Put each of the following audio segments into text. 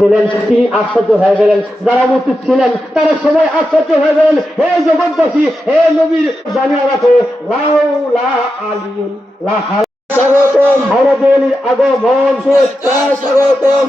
দিলেন, তিনি আশ্চর্য হয়ে গেলেন। যারা উপস্থিত ছিলেন তারা সবাই আশ্চর্য হয়ে গেলেন। হে জগৎবাসী, হে নবীর জানিয়ে রাখো, লাউলা আলিউন লাহা স্বাগতম, আমাদের আগমন, শুভেচ্ছা, স্বাগতম।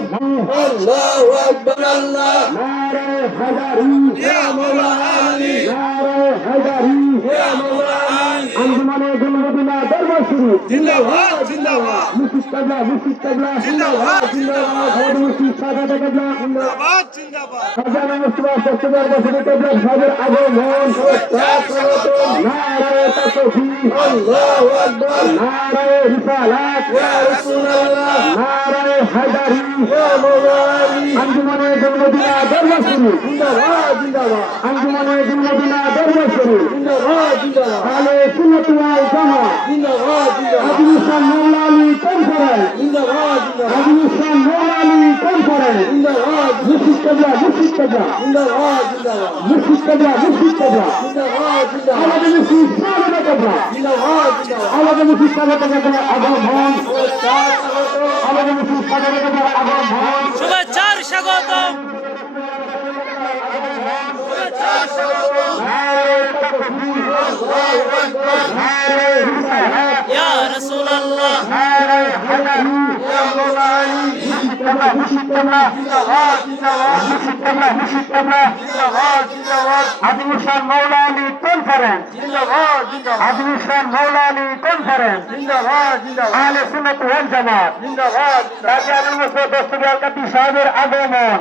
আল্লাহু আকবার, আল্লাহ নারায়ে হায়দারি, ইয়া মাওলা আলী, নারায়ে হায়দারি, ইয়া মাওলা আলী। আঞ্জুমানে গুলমদিনা দরবার শরীফ জিন্দাবাদ, জিন্দাবাদ। মুর্শিদ কিবলা, মুর্শিদ কিবলা জিন্দাবাদ, জিন্দাবাদ। আমাদের মুর্শিদ সাদাত কিবলা জিন্দাবাদ, জিন্দাবাদ। খাজানা মুস্তাফা সরকার বসরি কিবলা সাহেবের আগমন, শুভেচ্ছা, স্বাগতম। নারায়ে তাকবীর, আল্লাহু আকবার, নারায়ে রিসালাত, ইয়া রাসূলুল্লাহ, নারায়ে হায়দারি, ইয়া মাওলা আলী। আঞ্জুমানে গুলমদিনা দরবার শরীফ জিন্দাবাদ, জিন্দাবাদ। আঞ্জুমানে গুলমদিনা দরবার শরীফ জিন্দাবাদ, জিন্দাবাদ। আলে সুন্নাত ওয়াল জামাত জিন্দাবাদ, জিন্দাবাদ। আদিলুসান মাওলা আলী কনফারেন্স জিন্দাবাদ, জিন্দাবাদ। আদিলুসান মাওলা আলী কনফারেন্স জিন্দাবাদ। মুর্শিদ কিবলা, মুর্শিদ কিবলা জিন্দাবাদ, জিন্দাবাদ। মুর্শিদ কিবলা, মুর্শিদ কিবলা জিন্দাবাদ, জিন্দাবাদ। আমাদের মুর্শিদ সাদাত কিবলা জিন্দাবাদ, জিন্দাবাদ। আমাদের মুর্শিদ সাদাত কিবলা আগমন, শুভেচ্ছা, স্বাগতম। আমাদের মুর্শিদ সাদাত কিবলা আগমন, শুভেচ্ছা, স্বাগতম। শুভেচ্ছা, স্বাগতম। নারায়ে তাকবীর, আল্লাহু আকবার, নারায়ে রিসালাত, ইয়া রাসূলুল্লাহ, নারায়ে হায়দারি, ইয়া মাওলা আলী। মুর্শিদ কিবলা, মুর্শিদ কিবলা জিন্দাবাদ, জিন্দাবাদ। মুর্শিদ কিবলা, মুর্শিদ কিবলা জিন্দাবাদ, জিন্দাবাদ। আদিলুসান মাওলা আলী কনফারেন্স জিন্দাবাদ, জিন্দাবাদ। আদিলুসান মাওলা আলী কনফারেন্স জিন্দাবাদ, জিন্দাবাদ। আহলে সুন্নাত ওয়াল জামাত জিন্দাবাদ। কাজী আমির মুস্তাফা দস্তগীর আল কাদরি সাহেবের আগমন,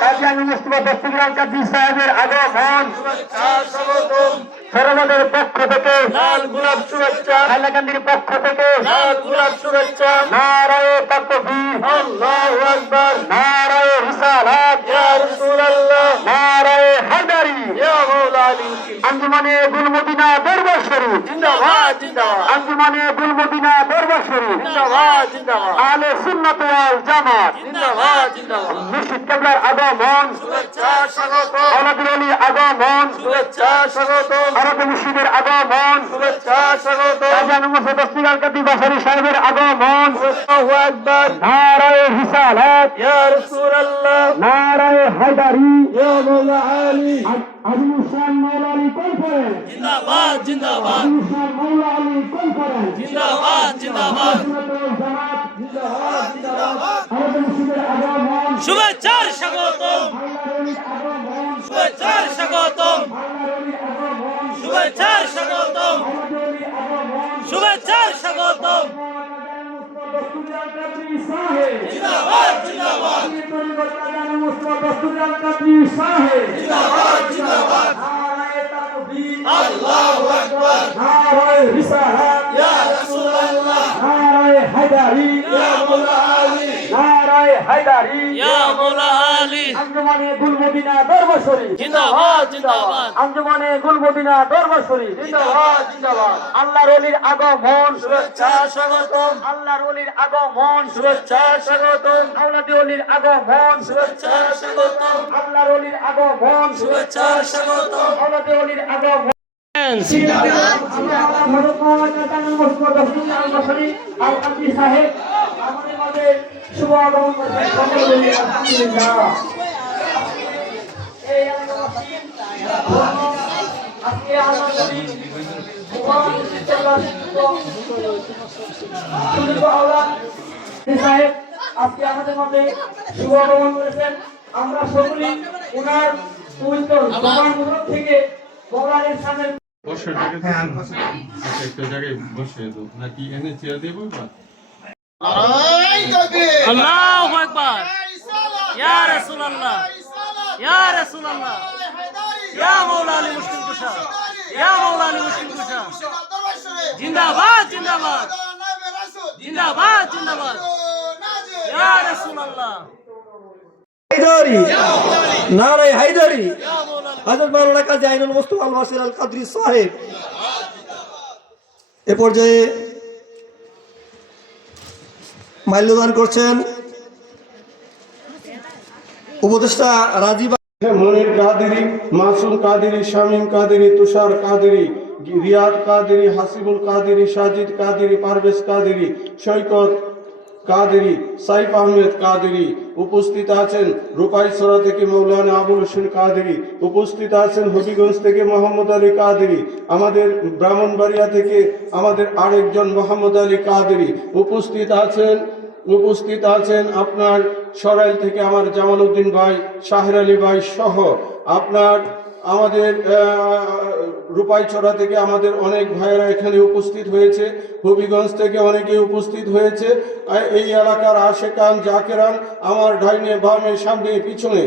কাজী আমির মুস্তাফা দস্তগীর আল কাদরি সাহেবের আগমন, শুভেচ্ছা, স্বাগতম। সরমাদের পক্ষ থেকে লাল গোলাপ শুভেচ্ছা, হাইলাকান্দির পক্ষ থেকে লাল গোলাপ শুভেচ্ছা। নারায়ে তাকবীর, আল্লাহু আকবার, নারায়ে রিসালাত, ইয়া রাসূলুল্লাহ, নারায়ে হায়দারি, ইয়া মাওলা আলী। আঞ্জুমানে গুলমদিনা দরবার শরীফ জিন্দাবাদ, জিন্দাবাদ। আঞ্জুমানে গুলমদিনা দরবার শরীফ জিন্দাবাদ, জিন্দাবাদ। আহলে সুন্নাত ওয়াল জামাত জিন্দাবাদ, জিন্দাবাদ। মুর্শিদ কিবলার আগমন, শুভেচ্ছা, স্বাগতম। আওলাদুল আলী আগমন, শুভেচ্ছা, স্বাগতম। আরব মুর্শিদের আগমন, শুভেচ্ছা, স্বাগতম। কাজী আমির মুস্তাফা দস্তগীর আল কাদরি বাসারী সাহেবের আগমন, আল্লাহু আকবার, নারায়ে রিসালাত, ইয়া রাসূলুল্লাহ, নারায়ে হায়দারি, ইয়া মাওলা আলী। আদিলুসান মাওলা আলী কনফারেন্স জিন্দাবাদ, জিন্দাবাদ। আদিলুসান মাওলা আলী কনফারেন্স জিন্দাবাদ, জিন্দাবাদ। সুন্নাত ওয়াল জামাত জিন্দাবাদ, জিন্দাবাদ। আরব মুর্শিদের আগমন, শুভেচ্ছা, স্বাগতম। আল্লাহর ওলির আগমন, শুভেচ্ছা, স্বাগতম। আল্লাহর ওলির আগমন, শুভেচ্ছা, স্বাগতম। আল্লাহর ওলির আগমন। শুভেচ্ছা, স্বাগতম। জিন্দাবাদ, জিন্দাবাদ। নারায়ে তাকবীর, আল্লাহু আকবার, নারায়ে রিসালাত, ইয়া রাসূলুল্লাহ, নারায়ে হায়দারি, ইয়া মাওলা আলী, নারায়ে হায়দারি, ইয়া মাওলা আলী। আঞ্জুমানে গুলমদিনা দরবার শরীফ জিন্দাবাদ, জিন্দাবাদ। আঞ্জুমানে গুলমদিনা দরবার শরীফ জিন্দাবাদ, জিন্দাবাদ। আল্লাহর ওলির আগমন, শুভেচ্ছা, স্বাগতম। আল্লাহর ওলির আগমন, শুভেচ্ছা, স্বাগতম। আওলাদ ওলির আগমন, শুভেচ্ছা, স্বাগতম। আল্লাহর ওলির আগমন, শুভেচ্ছা, স্বাগতম। আওলাদ ওলির আগমন। আমাদের মাঝে শুভ আগমন করেছেন। আলহামদুলিল্লাহ। আজকে আজকে আমাদের মধ্যে শুভ আগমন করেছেন। আমরা সকলেই ওনার পবিত্র জবান মুবারক থেকে মওলানার সামনে বসে একটা জায়গায় বসে তো নাকি এনে চেয়ার দিয়ে বলবা আল্লাহু আকবার, ইয়া রাসূলুল্লাহ, ইয়া রাসূলুল্লাহ, ইয়া মাওলা আলী মুশকিল কুশা, ইয়া মাওলা আলী মুশকিল কুশা। জিন্দাবাদ, জিন্দাবাদ। জিন্দাবাদ, জিন্দাবাদ। ইয়া রাসূলুল্লাহ, হায়দারি, নারায়ে হায়দারি, ইয়া মাওলা আলী। হযরত মাওলানা কাজী আইনুল মুস্তাফা আল বাসির আল কাদরি সাহেব। এ পর্যায়ে মাল্যদান করছেন উপদেষ্টা রাজীব মনির কাদেরী, মাসুম কাদেরী, শামীম কাদেরী, তুষার কাদেরী, রিয়াদ কাদেরী, হাসিবুল কাদেরী, সাজিদ কাদেরী, পারভেজ কাদেরী, সৈকত কাদেরী, সাইফ আহমেদ কাদেরী, উপস্থিত আছেন রূপাইছড়া থেকে মৌলানা আবুল হোসেন কাদেরী, উপস্থিত আছেন হবিগঞ্জ থেকে মোহাম্মদ আলী কাদেরী, আমাদের ব্রাহ্মণবাড়িয়া থেকে আমাদের আরেকজন মোহাম্মদ আলী কাদেরী, উপস্থিত আছেন আপনার সরাইল থেকে আমার জামাল উদ্দিন ভাই, শাহের আলী ভাই সহ আপনার আমাদের রূপাইছড়া থেকে আমাদের অনেক ভাইয়েরা এখানে উপস্থিত হয়েছে, হবিগঞ্জ থেকে অনেকে উপস্থিত হয়েছে। এই এলাকার আশেকান জাকেরান আমার ডাইনে বামে সামনে পিছনে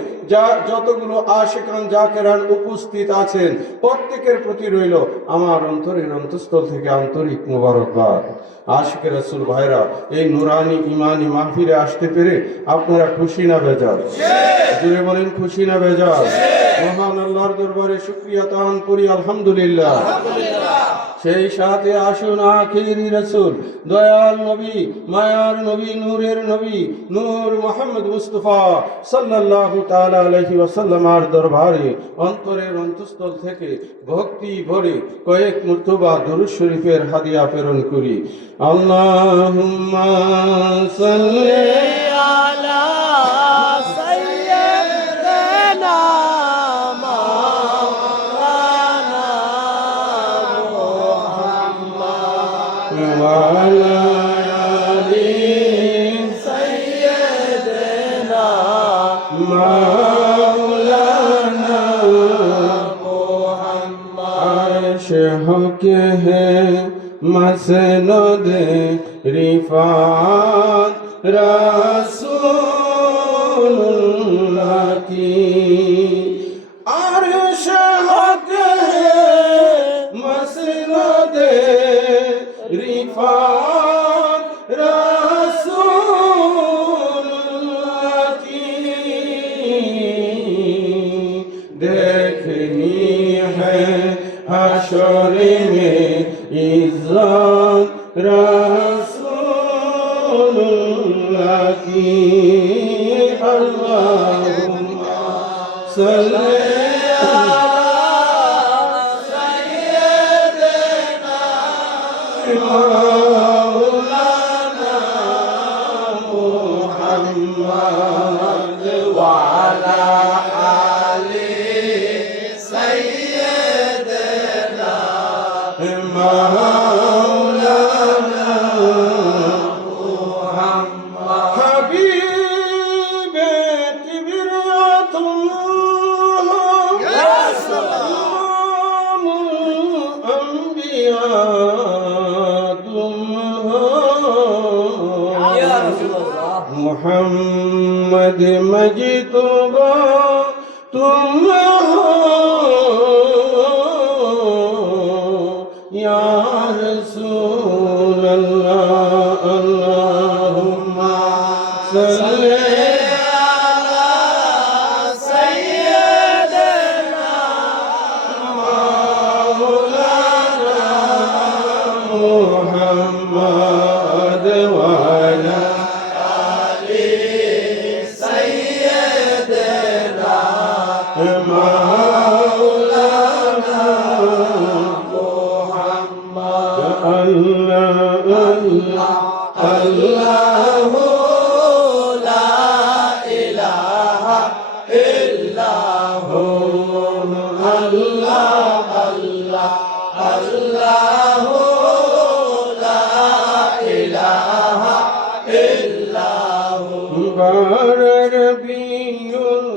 যতগুলো আশেকান জাকেরান উপস্থিত আছেন প্রত্যেকের প্রতি রইল আমার অন্তরের অন্তঃস্থল থেকে আন্তরিক মোবারকবাদ। আশিক রাসূল ভাইরা, এই নুরানি ইমানি মাহফিলে আসতে পেরে আপনারা খুশি না বেজার? জুড়ে বলেন খুশি না বেজার? মহান আল্লাহর দরবারে শুকরিয়া তান করি আলহামদুলিল্লাহ। সেই সাথে আসুন আখিরি রাসূল দয়াল নবী, মায়ার নবী, নূরের নবী, নূর মুহাম্মদ মুস্তাফা সাল্লাল্লাহু তাআলা আলাইহি ওয়াসাল্লামের দরবারে অন্তরের অন্তঃস্থল থেকে ভক্তি ভরে কয়েক মুর্তবা দুরূদ শরীফের হাদিয়া প্রেরণ করি। আল্লাহুম্মা সাল্লি আলা সাইয়্যিদিনা মাওলানা মুহাম্মদ ওয়া আলা আলি সাইয়্যিদিনা মাওলানা মুহাম্মদ हक है मसनद रिफात रसूलुल्लाह की अर्श हक है मसनद रिफात रसूलुल्लाह की देखनी है हशर में इज्जत रसूलुल्लाह की। अल्लाहुम्मा सल्ली अला सय्यिदिना मौलाना मुहम्मद व अला आलि सय्यिदिना मौलाना मुहम्मद। हबीबे किबरियातुल्लाह या सलाम अंबिया तुम हो या रसूलल्लाह। मुहम्मद मजीतुबा तुम हो या रसूल अल्लाह। अल्लाहुम्मा सल्ली अला सय्यिदिना मौलाना मुहम्मद व अला आलि सय्यिदिना मौलाना अल्लाह ला इलाहा इल्लाहु अल्लाह अल्लाह अल्लाह ला इलाहा इल्लाहु। रबीउल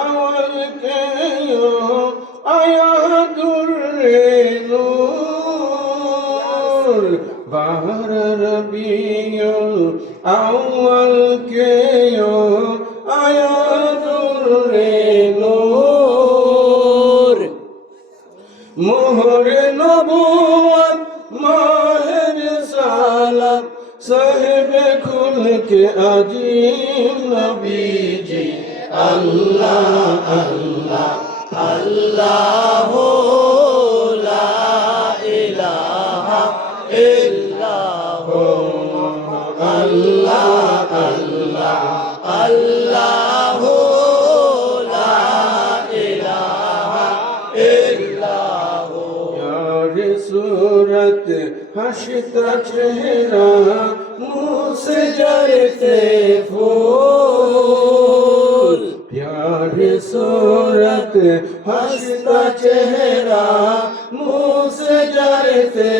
अव्वल के यो आया दुर्रे नूर, बाहर रबीउल अव्वल के यो आया दुर्रे नूर। मोहर नबूवत माहिर सालत साहिब खुल के अजीम नबी जी। अल्लाह अल्लाह अल्लाह ला इलाहा इल्लाहु अल्लाह अल्लाह अल्लाह ला इलाहा इल्लाहु। यार सूरत हंसता चेहरा मुझसे जरते फूल प्यारी सूरत हंसता चेहरा मुझसे जरते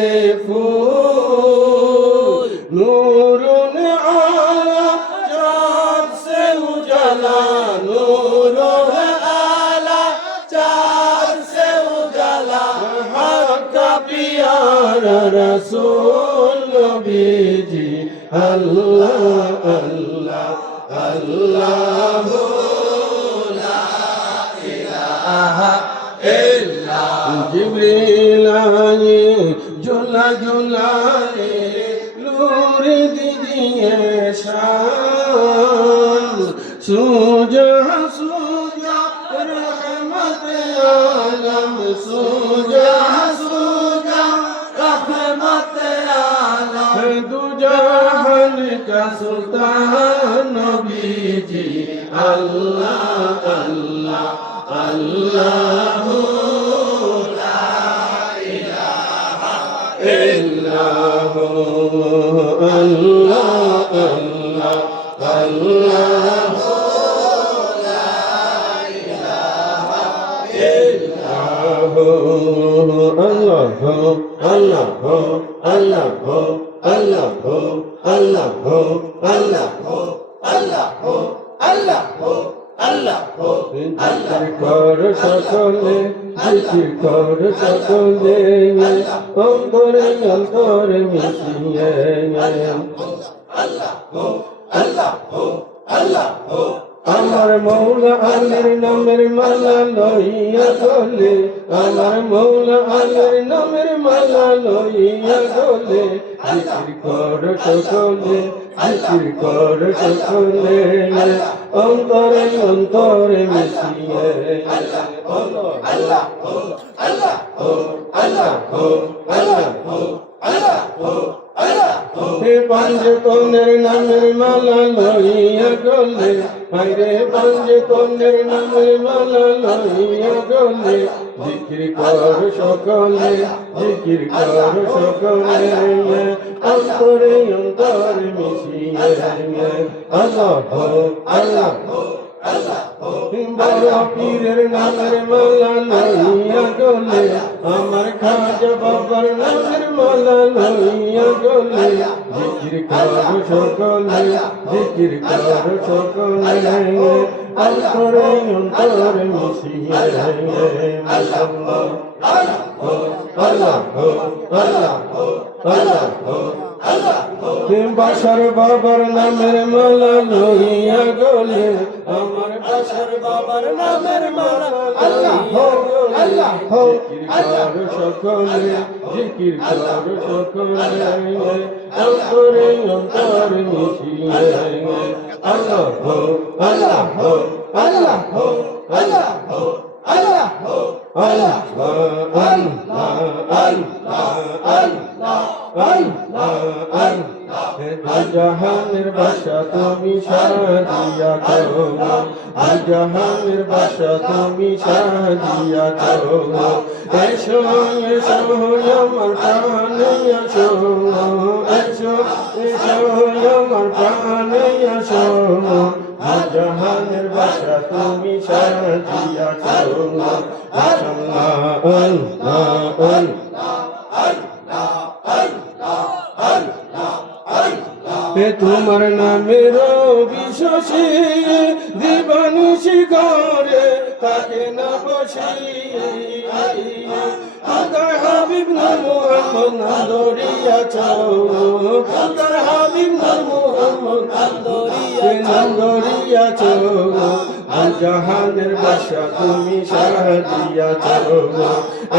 फूल नूरुन आला चाँद से उजाला नूरुन आला चाँद से उजाला हक का प्यारा रसूल नबी जी अल्लाह अल्लाह अल्लाह जिब्रील आए झूला झूलाए नूर दीजिए शान सूजा सूजा रहमत आलम सूजा सूजा रहमत आलम दुजहान का सुल्तान नबी जी अल्लाह अल्लाह अल्लाह इल्लाहु अल्लाह अल्लाह अल्लाहु ला इलाहा इल्लाहु अल्लाहु अल्लाहु अल्लाहु अल्लाहु अल्लाहु अल्लाहु अल्लाहु अल्लाहु अल्लाहु जिक्र कर सकले जिक्र कर सकले অন্তরে অন্তরে মিশিয়ে আমার মৌলা আলীর নামের মালা লইয়া গলে আমার মৌলা আলীর নামের মালা লইয়া গলে জিকির কর সকলে জিকির কর সকলে অন্তরে অন্তরে মিশিয়ে আল্লাহ আল্লাহ আল্লাহ আল্লাহ আল্লাহ হে পঞ্চতনের নামের মালা লইয়া গলে হায়রে পঞ্চতনের নামের মালা লইয়া গলে জিকির কর সকলে জিকির কর সকলে অন্তরে অন্তরে মিশিয়ে আল্লাহ আল্লাহ বড় পীরের নামের মালা লইয়া গলে আমার খাজা বাবার নামের মালা লইয়া গলে জিকির কর সকলে জিকির কর সকলে অন্তরে অন্তরে মিশিয়ে আল্লাহ আল্লাহ আল্লাহ আল্লাহ বাসার বাবার নামের মালা লইয়া গলে আমার বাসার বাবার নামের মালা আল্লাহ আল্লাহ জিকির কর সকলে জিকির কর সকলে অন্তরে অন্তরে মিশিয়ে আল্লাহ আল্লাহ আল্লাহ আল্লাহ আল্লাহ আল্লাহ জাহানের বাসা তুমি সাজিয়া করো জাহানের বাসা তুমি সাজিয়া করো এসো এসো আমার প্রাণে এসো এসো এসো আমার প্রাণে এসো জাহানের বাসা তুমি সাজিয়া করো আল্লাহ আল্লাহ তোমার নামের বিশ্বাসী দিবানিশি ঘরে তাকে না বসি হাবিব নূর মুহাম্মদ নাম ধরিয়াছ হাবিব নূর মুহাম্মদ নাম ধরিয়াছ জাহানের বাসা তুমি সাজিয়াছ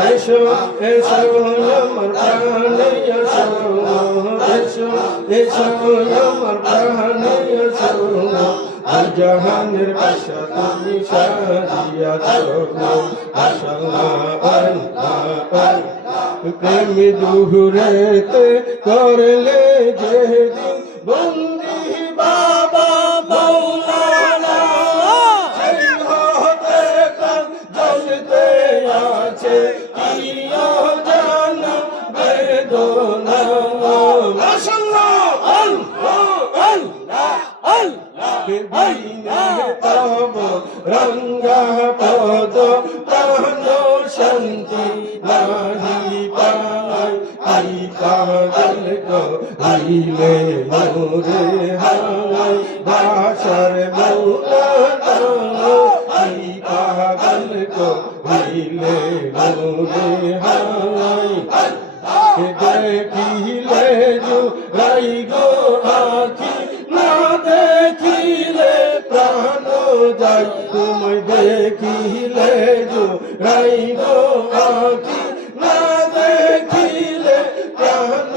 এসো এসো আমার প্রাণে এসো এসো এসো আমার প্রাণে এসো জাহানের বাসা তুমি সাজিয়াছ প্রেমী দুহুরেতে করলে যেদিন বন্দি বাবা মৌলানা জ্বলতে আছে জানা বেদনা রঙ্গা পদ প্রাণ শান্তি নাহি পাই আই পাগল করিলে মোরে হাই ভাষার মৌলানা আই পাগল করিলে মোরে হাই দেখিলে জুড়াই গো আখি না দেখিলে প্রাণ যায় তুমি দেখিলে জুড়াই গো আখি না দেখিলে প্রাণ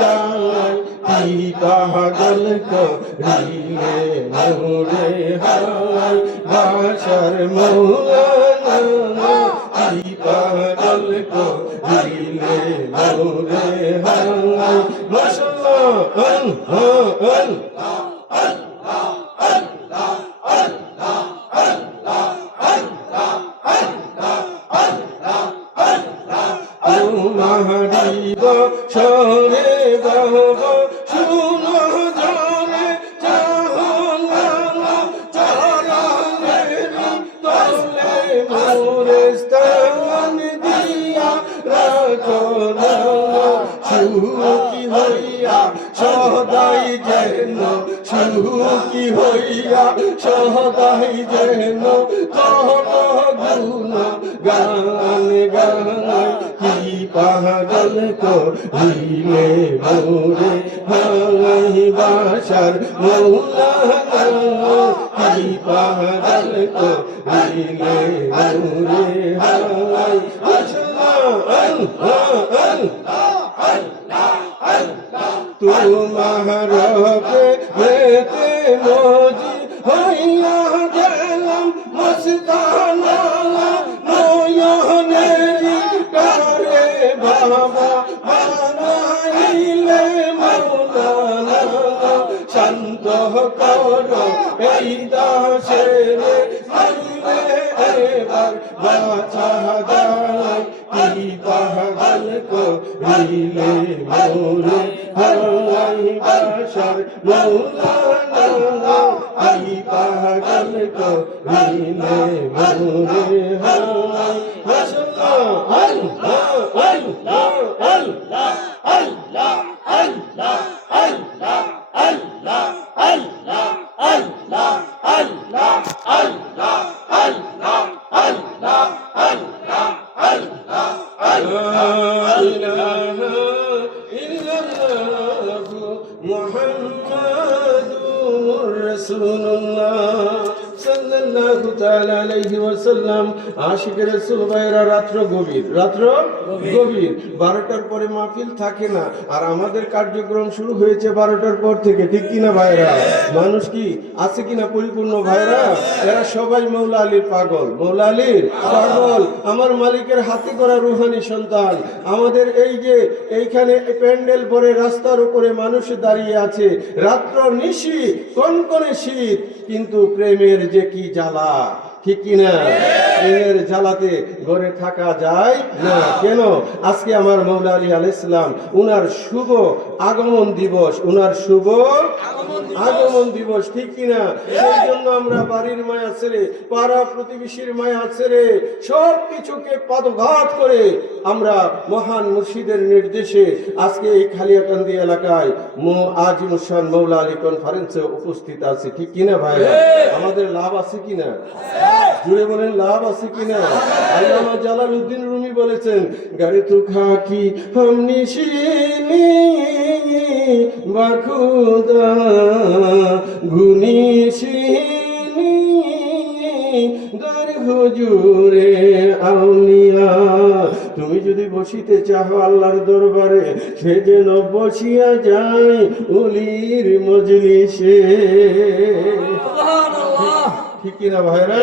যায় কি পাগল করিলে মোরে হাই ভাষার মৌলানা কি পাগল করিলে মোরে হাই মাশাআল্লাহ মাহারিব সরে বাবা শুনো জরে চাহনা চরণেরি তলে মোরে স্থান দিয়া রাখো না সুখী হইয়া সদাই যেন সুখী হইয়া সদাই যেন কত গুণ গান গান কি পাগল করিলে মোরে হাই বাসার মৌলানা কি পাগল করিলে মোরে হাই তোমার প্রেমেতে মজি হইয়া গেলাম মস্তানা নয়নেরি কারে বাবা বানাইলে মৌলানা শান্ত করো এই দাসের আইলে এবার বাছা যায় কি পাগল করিলে মোরে হাই বাসার মৌলানা কি পাগল করিলে মোরে হাই মুহাম্মাদুর রাসূলুল্লাহ সাল্লাল্লাহু তাআলা আলাইহি ওয়াসাল্লাম। আশিক রাসূল ভাইরা রাত্র গভীর 12টার পরে মাহফিল থাকে না, আর আমাদের কার্যক্রম শুরু হয়েছে 12টার পর থেকে, ঠিক কিনা ভাইরা? মানুষ কি আছে কিনা পরিপূর্ণ ভাইরা? এরা সবাই মৌলা আলীর পাগল, মৌলা আলীর পাগল, আমার মালিকের হাতে করা রুহানি সন্তান। আমাদের এই যে এইখানে প্যান্ডেল পরে রাস্তার উপরে মানুষ দাঁড়িয়ে আছে, রাত্র নিশি কনকনে শীত, কিন্তু প্রেমের যে কি জ্বালা, ঠিক কিনা? প্রেমের জ্বালাতে ঘরে থাকা যায় না। কেন? আজকে আমার মৌলা আলী আলাইহিস সালাম উনার শুভ আগমন দিবস, উনার শুভ আগমন দিবস, ঠিক কিনা? সেই জন্য আমরা বাড়ির মায়া ছেড়ে, পাড়া প্রতিবেশীর মায়া ছেড়ে, সব কিছুকে পদঘাত করে আমরা মহান মুর্শিদের নির্দেশে আজকে এই খালিয়াকান্দি এলাকায় আজিমুসান মৌলা আলী কনফারেন্সে উপস্থিত আছে, ঠিক কিনা ভাই? আমাদের লাভ আছে কিনা? জুড়ে বলেন, লাভ আছে কিনা? আল্লামা জালালউদ্দিন রুমি বলেছেন, গাড়ি তু খাকি হাম নিশিনি বাখুদা গুনিশিনি দর হুজুরে আউলিয়া। তুমি যদি বসিতে চাও আল্লাহর দরবারে, সে যেন বসিয়া যায় উলির মজলিসে, ঠিক কিনা ভাইরা?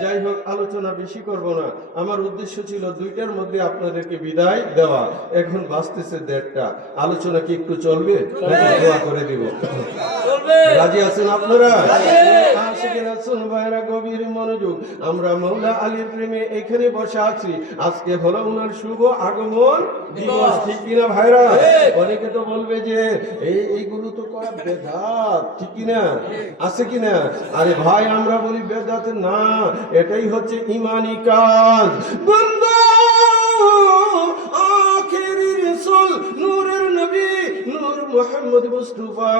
যাই হোক, আলোচনা বেশি করব না। আমার উদ্দেশ্য ছিল 2টার মধ্যে আপনাদেরকে বিদায় দেওয়া। এখন বাজতেছে 1:30। আলোচনা কি একটু চলবে? দোয়া করে দিব। রাজি আছেন আপনারা? আশিক রাসূল ভাইরা গভীর মনোযোগ মনোযোগ। আমরা মৌলা আলীর প্রেমে এখানে বসে আছি, আজকে হলো ওনার শুভ আগমন দিবস, ঠিক কিনা ভাইরা? অনেকে তো বলবে যে এইগুলো তো করা বেদাত, ঠিক কিনা? আছে কিনা? আরে ভাই, আমরা বলি বেদাত না, এটাই হচ্ছে ইমানি কাজ। বন্ধু, আখেরি রাসূল, নূরের নবী, নূর মুহাম্মদ মুস্তাফা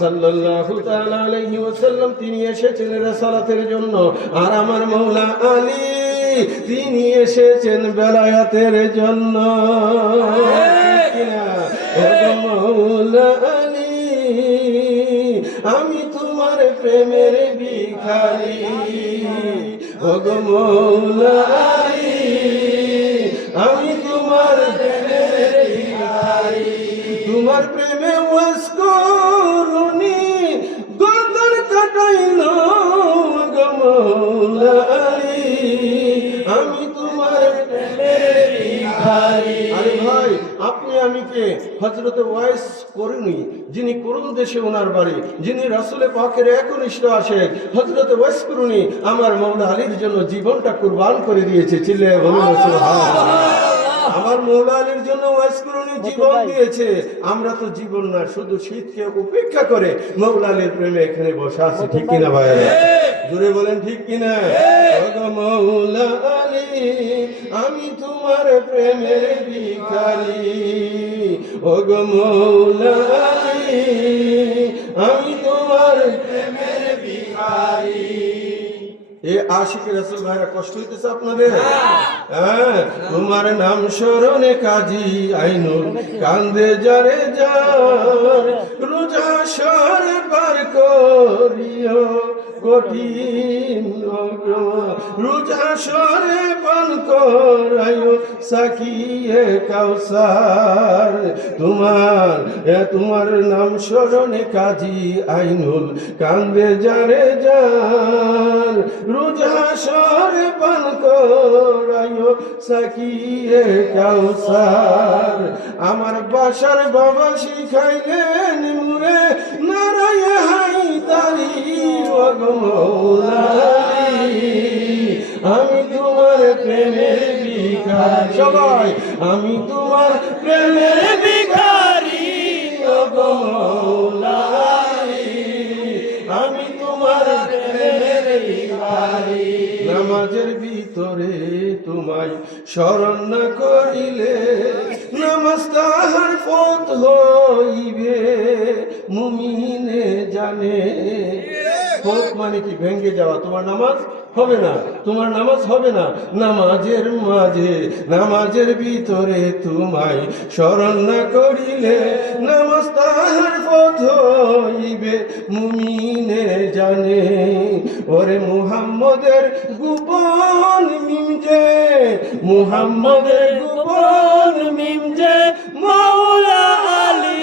সাল্লাল্লাহু তাআলা আলাইহি ওয়াসাল্লাম, তিনি এসেছেন রিসালাতের জন্য। আর আমার মৌলা আলী, তিনি এসেছেন বেলায়াতের জন্য, ঠিক কিনা? ও মৌলা আলী, আমি তোমার প্রেমের ভিখারি। ও মৌলা আলী, আমি তোমার প্রেমের ভিখারি। তোমার প্রেমে ওয়াজ করুনি, গর্দন কাটাইল গো মৌলা আলী, আমি তোমার প্রেমের ভিখারি। আরে ভাই, আপনি আমি কে? হযরত ওয়াইস করুনি, যিনি করুন দেশে ওনার বাড়ি, যিনি রাসূলে পাকের একনিষ্ঠ আশেক, হযরত ওয়াইস করুনি আমার মৌলা আলীর জন্য জীবনটা কুরবান করে দিয়েছে। চিল্লায়ে বলুন সুবহানাল্লাহ। আমার মৌলা আলীর জন্য ওয়াইস করুনি জীবন দিয়েছে। আমরা তো জীবন না, শুধু শীতকে উপেক্ষা করে মৌলা আলীর প্রেমে এখানে বসে আছি, ঠিক কিনা ভাইরা? জোরে বলেন ঠিক কিনা? ও মৌলা আলী, আমি তোমার প্রেমের ভিখারি। ও গো মৌলা আলী, আমি তোমার প্রেমের ভিখারি। এ আশিক রাসূল ভাইরা, কষ্ট হইতেছে আপনাদের? হ্যাঁ, তোমার নাম স্মরণে কাজী আইনুল কান্দে যারে যার, রোজ হাসর পার করিও কঠিন, রোজ হাসরে পান করাইও সাকিয়ে কাউসার। তোমার নাম স্মরণে কাজী আইনুল কান্দে যারে যার, রোজ হাসরে পান করাইও সাকিয়ে কাউসার। আমার বাসার বাবা শিখাইলেন মুরে নারায়ে হায়দারি। ও গো মৌলা আলী, আমি তোমার প্রেমের ভিখারি। সবাই, আমি তোমার প্রেমের ভিখারি। ও গো মৌলা আলী, আমি তোমার প্রেমের ভিখারি। নামাজের ভিতরে তোমায় স্মরণ না করিলে, নামাজ তাহার পথ হইবে মুমিনে জানে। পথ মানে কি? ভেঙ্গে যাওয়া। তোমার নামাজ হবে না, তোমার নামাজ হবে না। নামাজের মাঝে, নামাজের ভিতরে তোমায় স্মরণ না করিলে, নামাজ তাহার পথ হইবে মুমিনে জানে। ওরে মুহাম্মদের গোপন মিম যে, মুহাম্মদের গোপন মিম যে মৌলা আলী।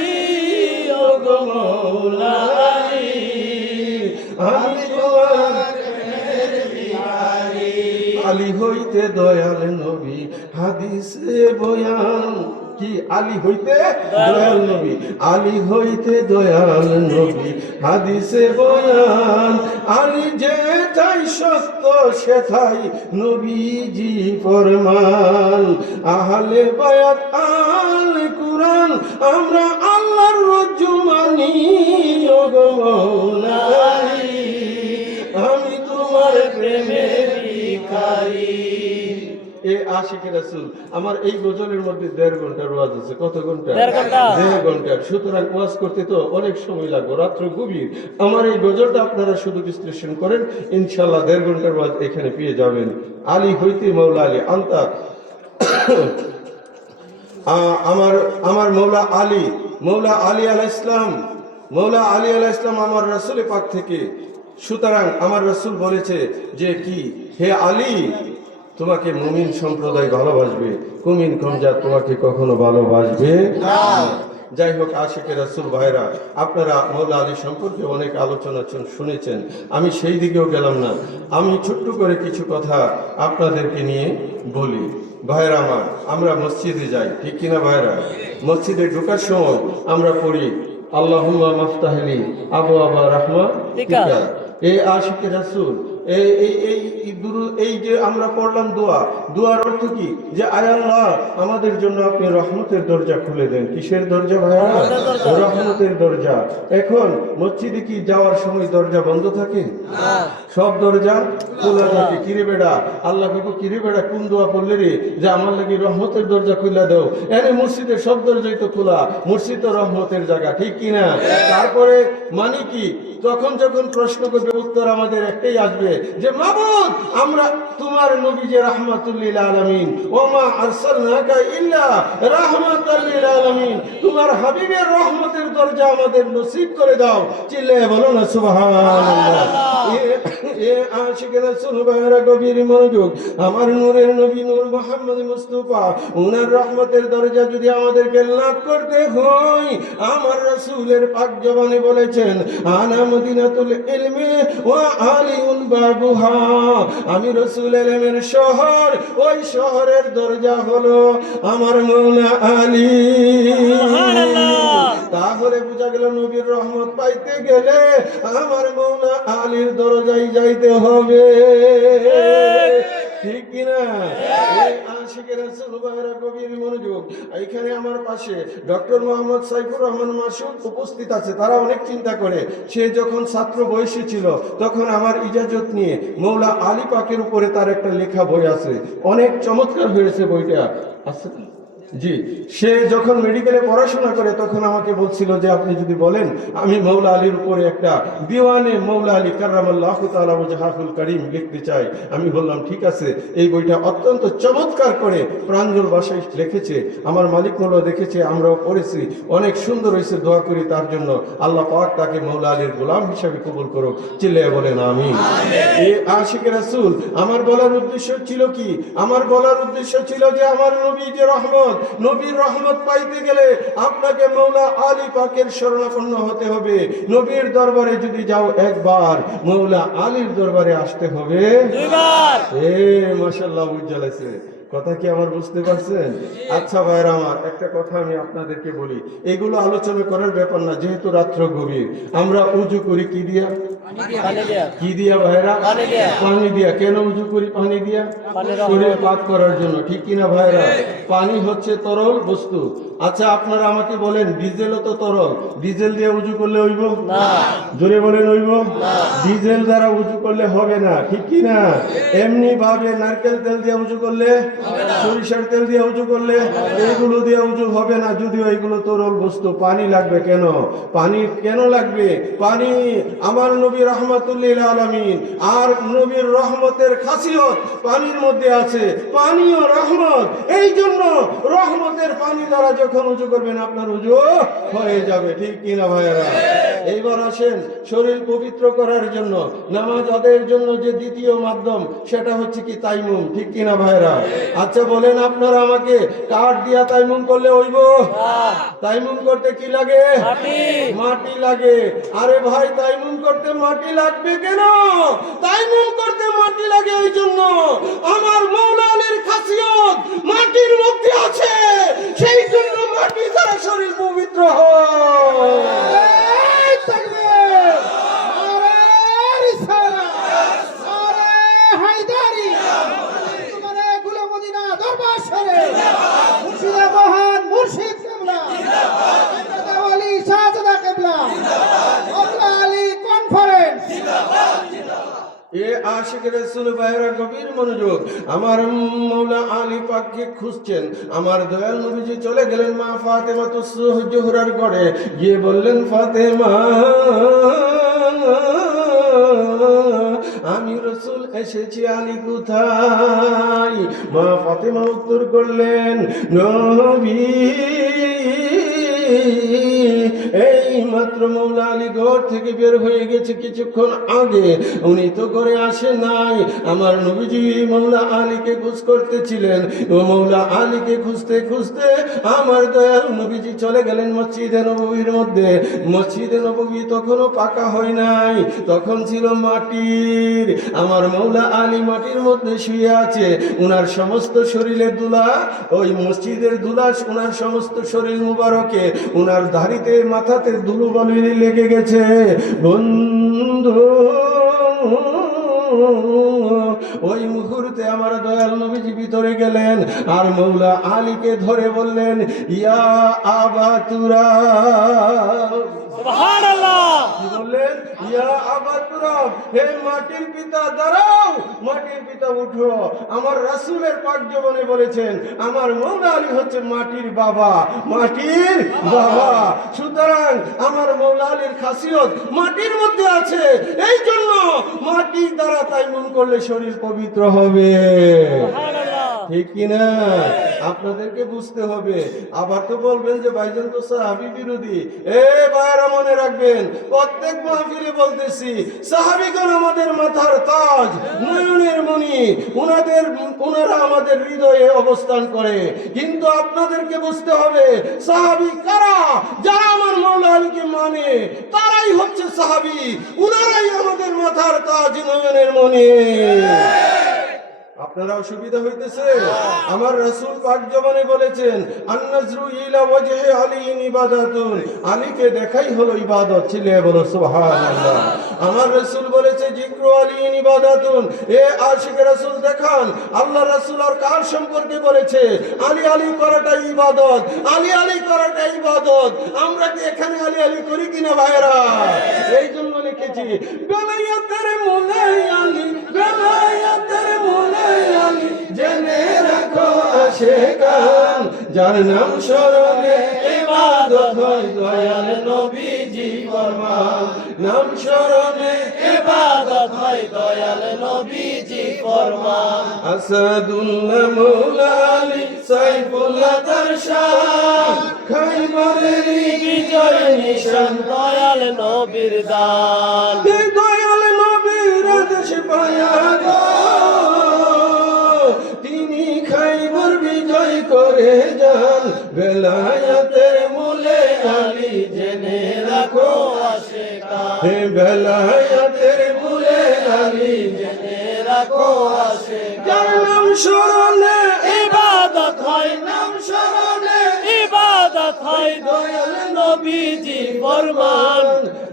ও গো মৌলা আলী, আমি তোমার আলী হইতে দয়াল নবী হাদিসে বয়ান। কি? আলী হইতে দয়াল নবী, আলী হইতে দয়াল নবী হাদিসে বয়ান। আলী যেথাই সত্য সেথাই নবীজি ফরমান। আহলে বায়াত আল কুরআন, আমরা আল্লাহর রজ্জু মানি। ও গো মৌলা আলী, আমি তোমার প্রেমের ভিখারি। এ আশিক রাসূল, আমার এই গজলের মধ্যে 1.5 ঘন্টার ওয়াজ আছে। কত ঘন্টা? 1.5 ঘন্টা। সুতরাং ওয়াজ করতে তো অনেক সময় লাগবে, রাত্র গভীর। আমার এই গজলটা আপনারা শুধু বিশ্লেষণ করেন, ইনশাআল্লাহ 1.5 ঘন্টার ওয়াজ এখানে পেয়ে যাবেন। আলী হইতে মৌলা আলী আন্তা। আমার মৌলা আলী, মৌলা আলী আলাইহিস সালাম, মৌলা আলী আলাইহিস সালাম আমার রাসূল পাক থেকে। সুতরাং আমার রাসূল বলেছে যে কি, হে আলী, তোমাকে মুমিন সম্প্রদায় ভালোবাসবে, কুমিন খমজাত তোমাকে কখনো ভালোবাসবে না। যাই হোক, আশিকে রাসূল ভাইরা, আপনারা মৌলা আলী সম্পর্কে অনেক আলোচনা শুনেছেন, আমি সেই দিকেও গেলাম না। আমি ছোট্ট করে কিছু কথা আপনাদেরকে নিয়ে বলি। ভাইরা আমার, আমরা মসজিদে যাই, ঠিক কিনা ভাইরা? মসজিদে ঢোকার সময় আমরা পড়ি আল্লাহুম্মা মাফতাহলি আবওয়াবা রাহমাতিকা। এই আশিকে রাসূল এই যে আমরা পড়লাম দোয়ার অর্থ কি? যে আয় আল্লাহ, আমাদের জন্য আপনি রহমতের দরজা খুলে দেন। কিসের দরজা ভাইয়া? রহমতের দরজা। এখন মসজিদে কি যাওয়ার সময় দরজা বন্ধ থাকে? সব দরজা খোলা থাকে। কিরে বেড়া, আল্লাহ কাকু কিরে বেড়া কোন দোয়া পড়লে রে যে আমার লাগি রহমতের দরজা খুলে দাও? এনে মসজিদের সব দরজাই তো খোলা, মসজিদ তো রহমতের জায়গা, ঠিক কিনা? তারপরে মানে কি, তখন যখন প্রশ্ন করবে উত্তর আমাদের একটাই আসবে যে মাবুদ, আমরা তোমার নবী যে রাহমাতুল লিল আলামিন, ওমা আরসালনাকা ইল্লা রাহমাতাল লিল আলামিন, তোমার হাবিবের রহমতের দরজা আমাদের নসিব করে দাও। চিল্লায়ে বলো না সুবহানাল্লাহ। এ আশিক রাসূল ভাইরা গভীর মনোযোগ, আমার নূরের নবী নূর মুহাম্মদ মুস্তাফা, উনার রহমতের দরজা যদি আমাদেরকে লাভ করতে হয়, আমার রাসূলের পাক জবানে বলেছেন আনা মদিনাতুল ইলমি ওয়া আলিউন বাবুহা, আমি রাসূল ইলমের শহর, ওই শহরের দরজা হলো আমার মওলা আলী। তাহলে বোঝা গেল নবীর রহমত পাইতে গেলে আমার মওলা আলীর দরজায় যাইতে হবে, ঠিক কিনা? এই আশিকের রাসূল ভাইরা গভীর মনোযোগ, এইখানে আমার পাশে ডক্টর মোহাম্মদ সাইফুর রহমান মাসুদ উপস্থিত আছে। তারা অনেক চিন্তা করে, সে যখন ছাত্র বয়সী ছিল তখন আমার ইজাজত নিয়ে মৌলা আলী পাকের উপরে তার একটা লেখা বই আছে, অনেক চমৎকার হয়েছে বইটা। আছে জি, সে যখন মেডিকেলে পড়াশোনা করে তখন আমাকে বলছিল যে আপনি যদি বলেন আমি মৌলা আলীর উপরে একটা দিওয়ানে মৌলা আলী কাররামাল্লাহু তাআলা ওয়াজহাহুল কারীম লিখতে চাই। আমি বললাম ঠিক আছে। এই বইটা অত্যন্ত চমৎকার করে প্রাঞ্জল ভাষায় লিখেছে, আমার মালিক মৌলা দেখেছে, আমরাও পড়েছি, অনেক সুন্দর হয়েছে। দোয়া করি তার জন্য, আল্লাহ পাক তাকে মৌলা আলীর গোলাম হিসাবে কবুল করুক। চিল্লায়ে বলেন আমিন। এই আশিক রাসূল, আমার বলার উদ্দেশ্য ছিল কি? আমার বলার উদ্দেশ্য ছিল যে আমার নবী যে রহমত, নবীর রহমত পাইতে গেলে আপনাকে মৌলা আলী পাকের শরণাপন্ন হতে হবে। নবীর দরবারে যদি যাও একবার, মৌলা আলীর দরবারে আসতে হবে দুইবার। মাশাআল্লাহ, উজ্জ্বল আছে কথা কি আমার বুঝতে পারছেন? আচ্ছা ভাইরা আমার, একটা কথা আমি আপনাদেরকে বলি, এগুলো আলোচনা করার ব্যাপার না, যেহেতু রাত্র গভীর। আমরা উজু করি কি দিয়া? কি দিয়া ভাইরা? পানি দিয়া। কেন উজু করি? পানি দিয়া, শরীর পাক করার জন্য, ঠিক কিনা ভাইরা? পানি হচ্ছে তরল বস্তু। আচ্ছা আপনারা আমাকে বলেন, ডিজেলও তো তরল, ডিজেল দিয়ে উজু করলে হইব না? জোরে বলেন হইব? ডিজেল দ্বারা উজু করলে হবে না, ঠিক কিনা? এমনি ভাবে নারকেল তেল দিয়ে উজু করলে, সরিষার তেল দিয়ে উজু করলে, এগুলো দিয়ে উজু হবে না, যদিও এগুলো তরল বস্তু। পানি লাগবে কেন? পানি কেন লাগবে? পানি আমার নবী রাহমাতুল লিল আলামিন, আর নবীর রহমতের খাসিয়ত পানির মধ্যে আছে, পানিও রহমত। এই জন্য রহমতের পানি দ্বারা যখন উজু করবেন আপনার উজু হয়ে যাবে, ঠিক কিনা ভাইয়েরা? এইবার আসেন শরীর পবিত্র করার জন্য, নামাজ আদায়ের জন্য যে দ্বিতীয় মাধ্যম, সেটা হচ্ছে কি? তাইমুম, ঠিক কিনা ভাইরা? আচ্ছা বলেন আপনারা আমাকে, কাঠ দিয়া তাইমুম করলে হইব? তাইমুম করতে কি লাগে? মাটি লাগে। আরে ভাই, তাইমুম করতে মাটি লাগবে কেন? তাইমুম করতে মাটি লাগে এই জন্য, আমার মওলা আলীর খাসিয়ত মাটির মধ্যে আছে, সেই জন্য মাটি দ্বারা শরীর পবিত্র হয়। এ আশিক রাসূল ভাইরা গভীর মনোযোগ, আমার মওলা আলী পাককে খুঁজছেন। আমার দয়াল নবীজি চলে গেলেন মা ফাতেমাতুস জোহরার ঘরে, গিয়ে বললেন ফাতেমা, আমি রাসূল এসেছি, আলী কোথায়? মা ফাতেমা উত্তর করলেন, নবী এই মাত্র মওলা আলী ঘর থেকে বের হয়ে গেছে কিছুক্ষণ আগে, উনি তো ঘরে আসে নাই। আমার নবীজি মওলা আলীকে খোঁজ করতেছিলেন, ও মওলা আলীকে খুঁজতে খুঁজতে আমার দয়াল নবীজি চলে গেলেন মসজিদে নববীর মধ্যে। মসজিদে নববী তখনও পাকা হয় নাই, তখন ছিল মাটির। আমার মওলা আলী মাটির মধ্যে শুয়ে আছে, উনার সমস্ত শরীরে ধুলা, ওই মসজিদের ধুলা উনার সমস্ত শরীর মুবারকে, উনার দাড়িতে মাথাতে ধুলো বালি লেগে গেছে। বন্ধু ওই মুহূর্তে আমার দয়াল নবীজি ভিতরে গেলেন আর মৌলা আলীকে ধরে বললেন, ইয়া আবা তুরাব। কি বললেন? ইয়া আবা তুরাব, হে মাটির পিতা দাঁড়াও, মাটির পিতা উঠো। আমার রাসূলের পাক জীবনে বলেছেন আমার মৌলা আলী হচ্ছে মাটির বাবা, মাটির বাবা। সুতরাং আমার মৌলা আলীর খাসিয়ত মাটির মধ্যে আছে, এই জন্য মাটি দ্বারা তাইমুম করলে শরীর পবিত্র হবে। ঠিক কিনা? আপনাদেরকে বুঝতে হবে। আবার তো বলবেন যে ভাইজান তো সাহাবী বিরোধী। ভাইরা মনে রাখবেন, প্রত্যেক মাহফিলে বলতেছি সাহাবীগণ আমাদের মাথার তাজ, নয়নের মণি, ওনারা আমাদের হৃদয়ে অবস্থান করে। কিন্তু আপনাদেরকে বুঝতে হবে সাহাবী কারা? যারা আমার মৌলা আলীকে মানে তারাই হচ্ছে সাহাবী, ওনারাই আমাদের মাথার তাজ, নয়নের মণি। আপনারা অসুবিধা হইতেছে? আমার রাসূল পাক জবানে বলেছেন আন-নাজরু ইলা ওয়াজহি আলিন ইবাদাতুন, আলীকে দেখাই হলো ইবাদত। ছিলে বলো সুবহানাল্লাহ। আমার রাসূল বলেছে জিক্রু আলিন ইবাদাতুন, আশিক রাসূল দেখান। আল্লাহ রাসূল আর কার সম্পর্কে বলেছে? আলী আলী করাটা ইবাদত, আলী আলী করাটা ইবাদত। আমরা কি এখানে আলী আলী করি কিনা ভাইরা? এই জন্য লিখেছি বেলায়েতের মোলাই আলী, বেলায়েতের মোলাই আলী, জেনে রাখো আশিকান, যার নাম স্মরণে ইবাদত হয় দয়াল নবীজি ফরমান। নাম স্মরণে ইবাদত হয় দয়াল নবীজি ফরমান। আসাদুল্লাহ মৌলা আলী সাইফুল্লাহ তার শান, খাইবারের বিজয় নিশান দয়াল নবীর দান। দয়াল নবীর আদেশ পায়া তিনি খাইবার বিজয় করে যান। বেলায়েতের মূলে আলী জেনে রাখো আশিকান, বেলায়েতের মূলে আলী জেনে রাখো আশিকান। যার নাম স্মরণে ইবাদত হয়, নাম স্মরণে ইবাদত হয় দয়াল নবীজি ফরমান।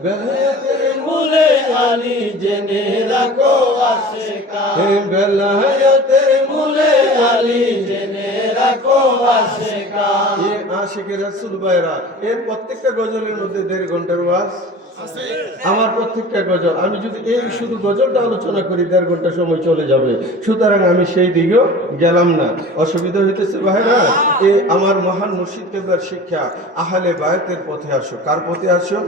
বেলায়েতের মূলে আলী জেনে রাখো আশিকান, বেলায়েতের মূলে আলী জেনে রাখো আশিকান। আশিকের রাসূল ভাইরা, এর প্রত্যেকটা গজলের মধ্যে 1.5 ঘন্টার ওয়াজ। আমার প্রত্যেকটা গজল, আমি যদি এই শুধু গজলটা আলোচনা করি 1.5 ঘন্টা সময় চলে যাবে। সুতরাং আমি সেই দিকেও গেলাম না। অসুবিধা হইতেছে ভাইরা? আমার মহান মুর্শিদ কেবলার শিক্ষা, আহলে বায়াতের পথে আসো। কার পথে আসো?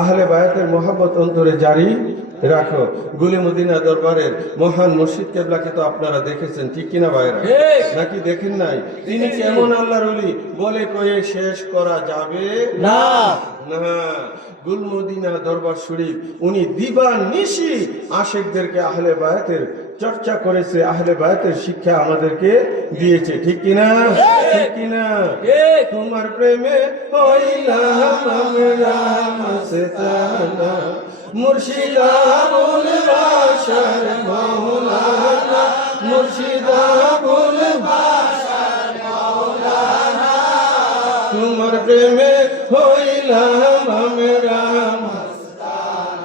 আহলে বায়াতের মহব্বত অন্তরে জারি রাখো। গুলি মদিনা দরবারের মহান মুর্শিদ কেবলাকে তো আপনারা দেখেছেন, ঠিক কিনা ভাইরা? নাকি দেখেন নাই? তিনি কেমন আল্লাহর ওলি বলে কয়ে শেষ করা যাবে না। গুলমদিনা দরবার শরীফ উনি দিবানিশি আশিকদেরকে আহলে বায়াতের চর্চা করেছে, আহলে বায়াতের শিক্ষা আমাদেরকে দিয়েছে, ঠিক কিনা? ঠিক কিনা? তোমার প্রেমে হইলাম আমরা মাস্তানা, মুর্শিদা বুল বাশার মাওলানা, মুর্শিদা বুল বাশার মাওলানা। তোমার প্রেমে হইলাম আমরা মাস্তানা,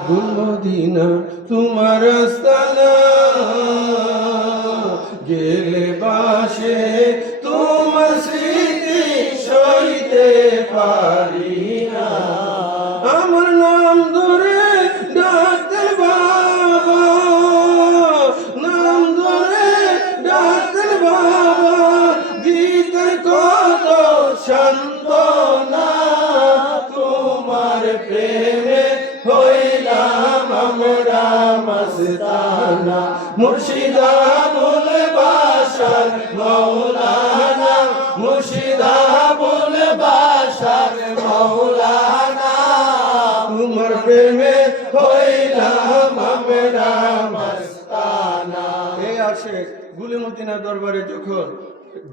গুলমদিনা তোমার আস্তানা, গেলে বাসে তোমার স্মৃতি সইতে পারি না। আমার নাম ধরে ডাকতে বাবা, নাম ধরে ডাকতে বাবা, দিতে কত সান্ত্বনা। তোমার প্রেমে হইলাম আমরা মাস্তানা, মুর্শিদা বুল বাশার মাওলানা, মুর্শিদা বুল বাশার মাওলানা। তোমার প্রেমে হইলাম আমরা মাস্তানা। এই আশিক গুলিমদিনা দরবারে যখন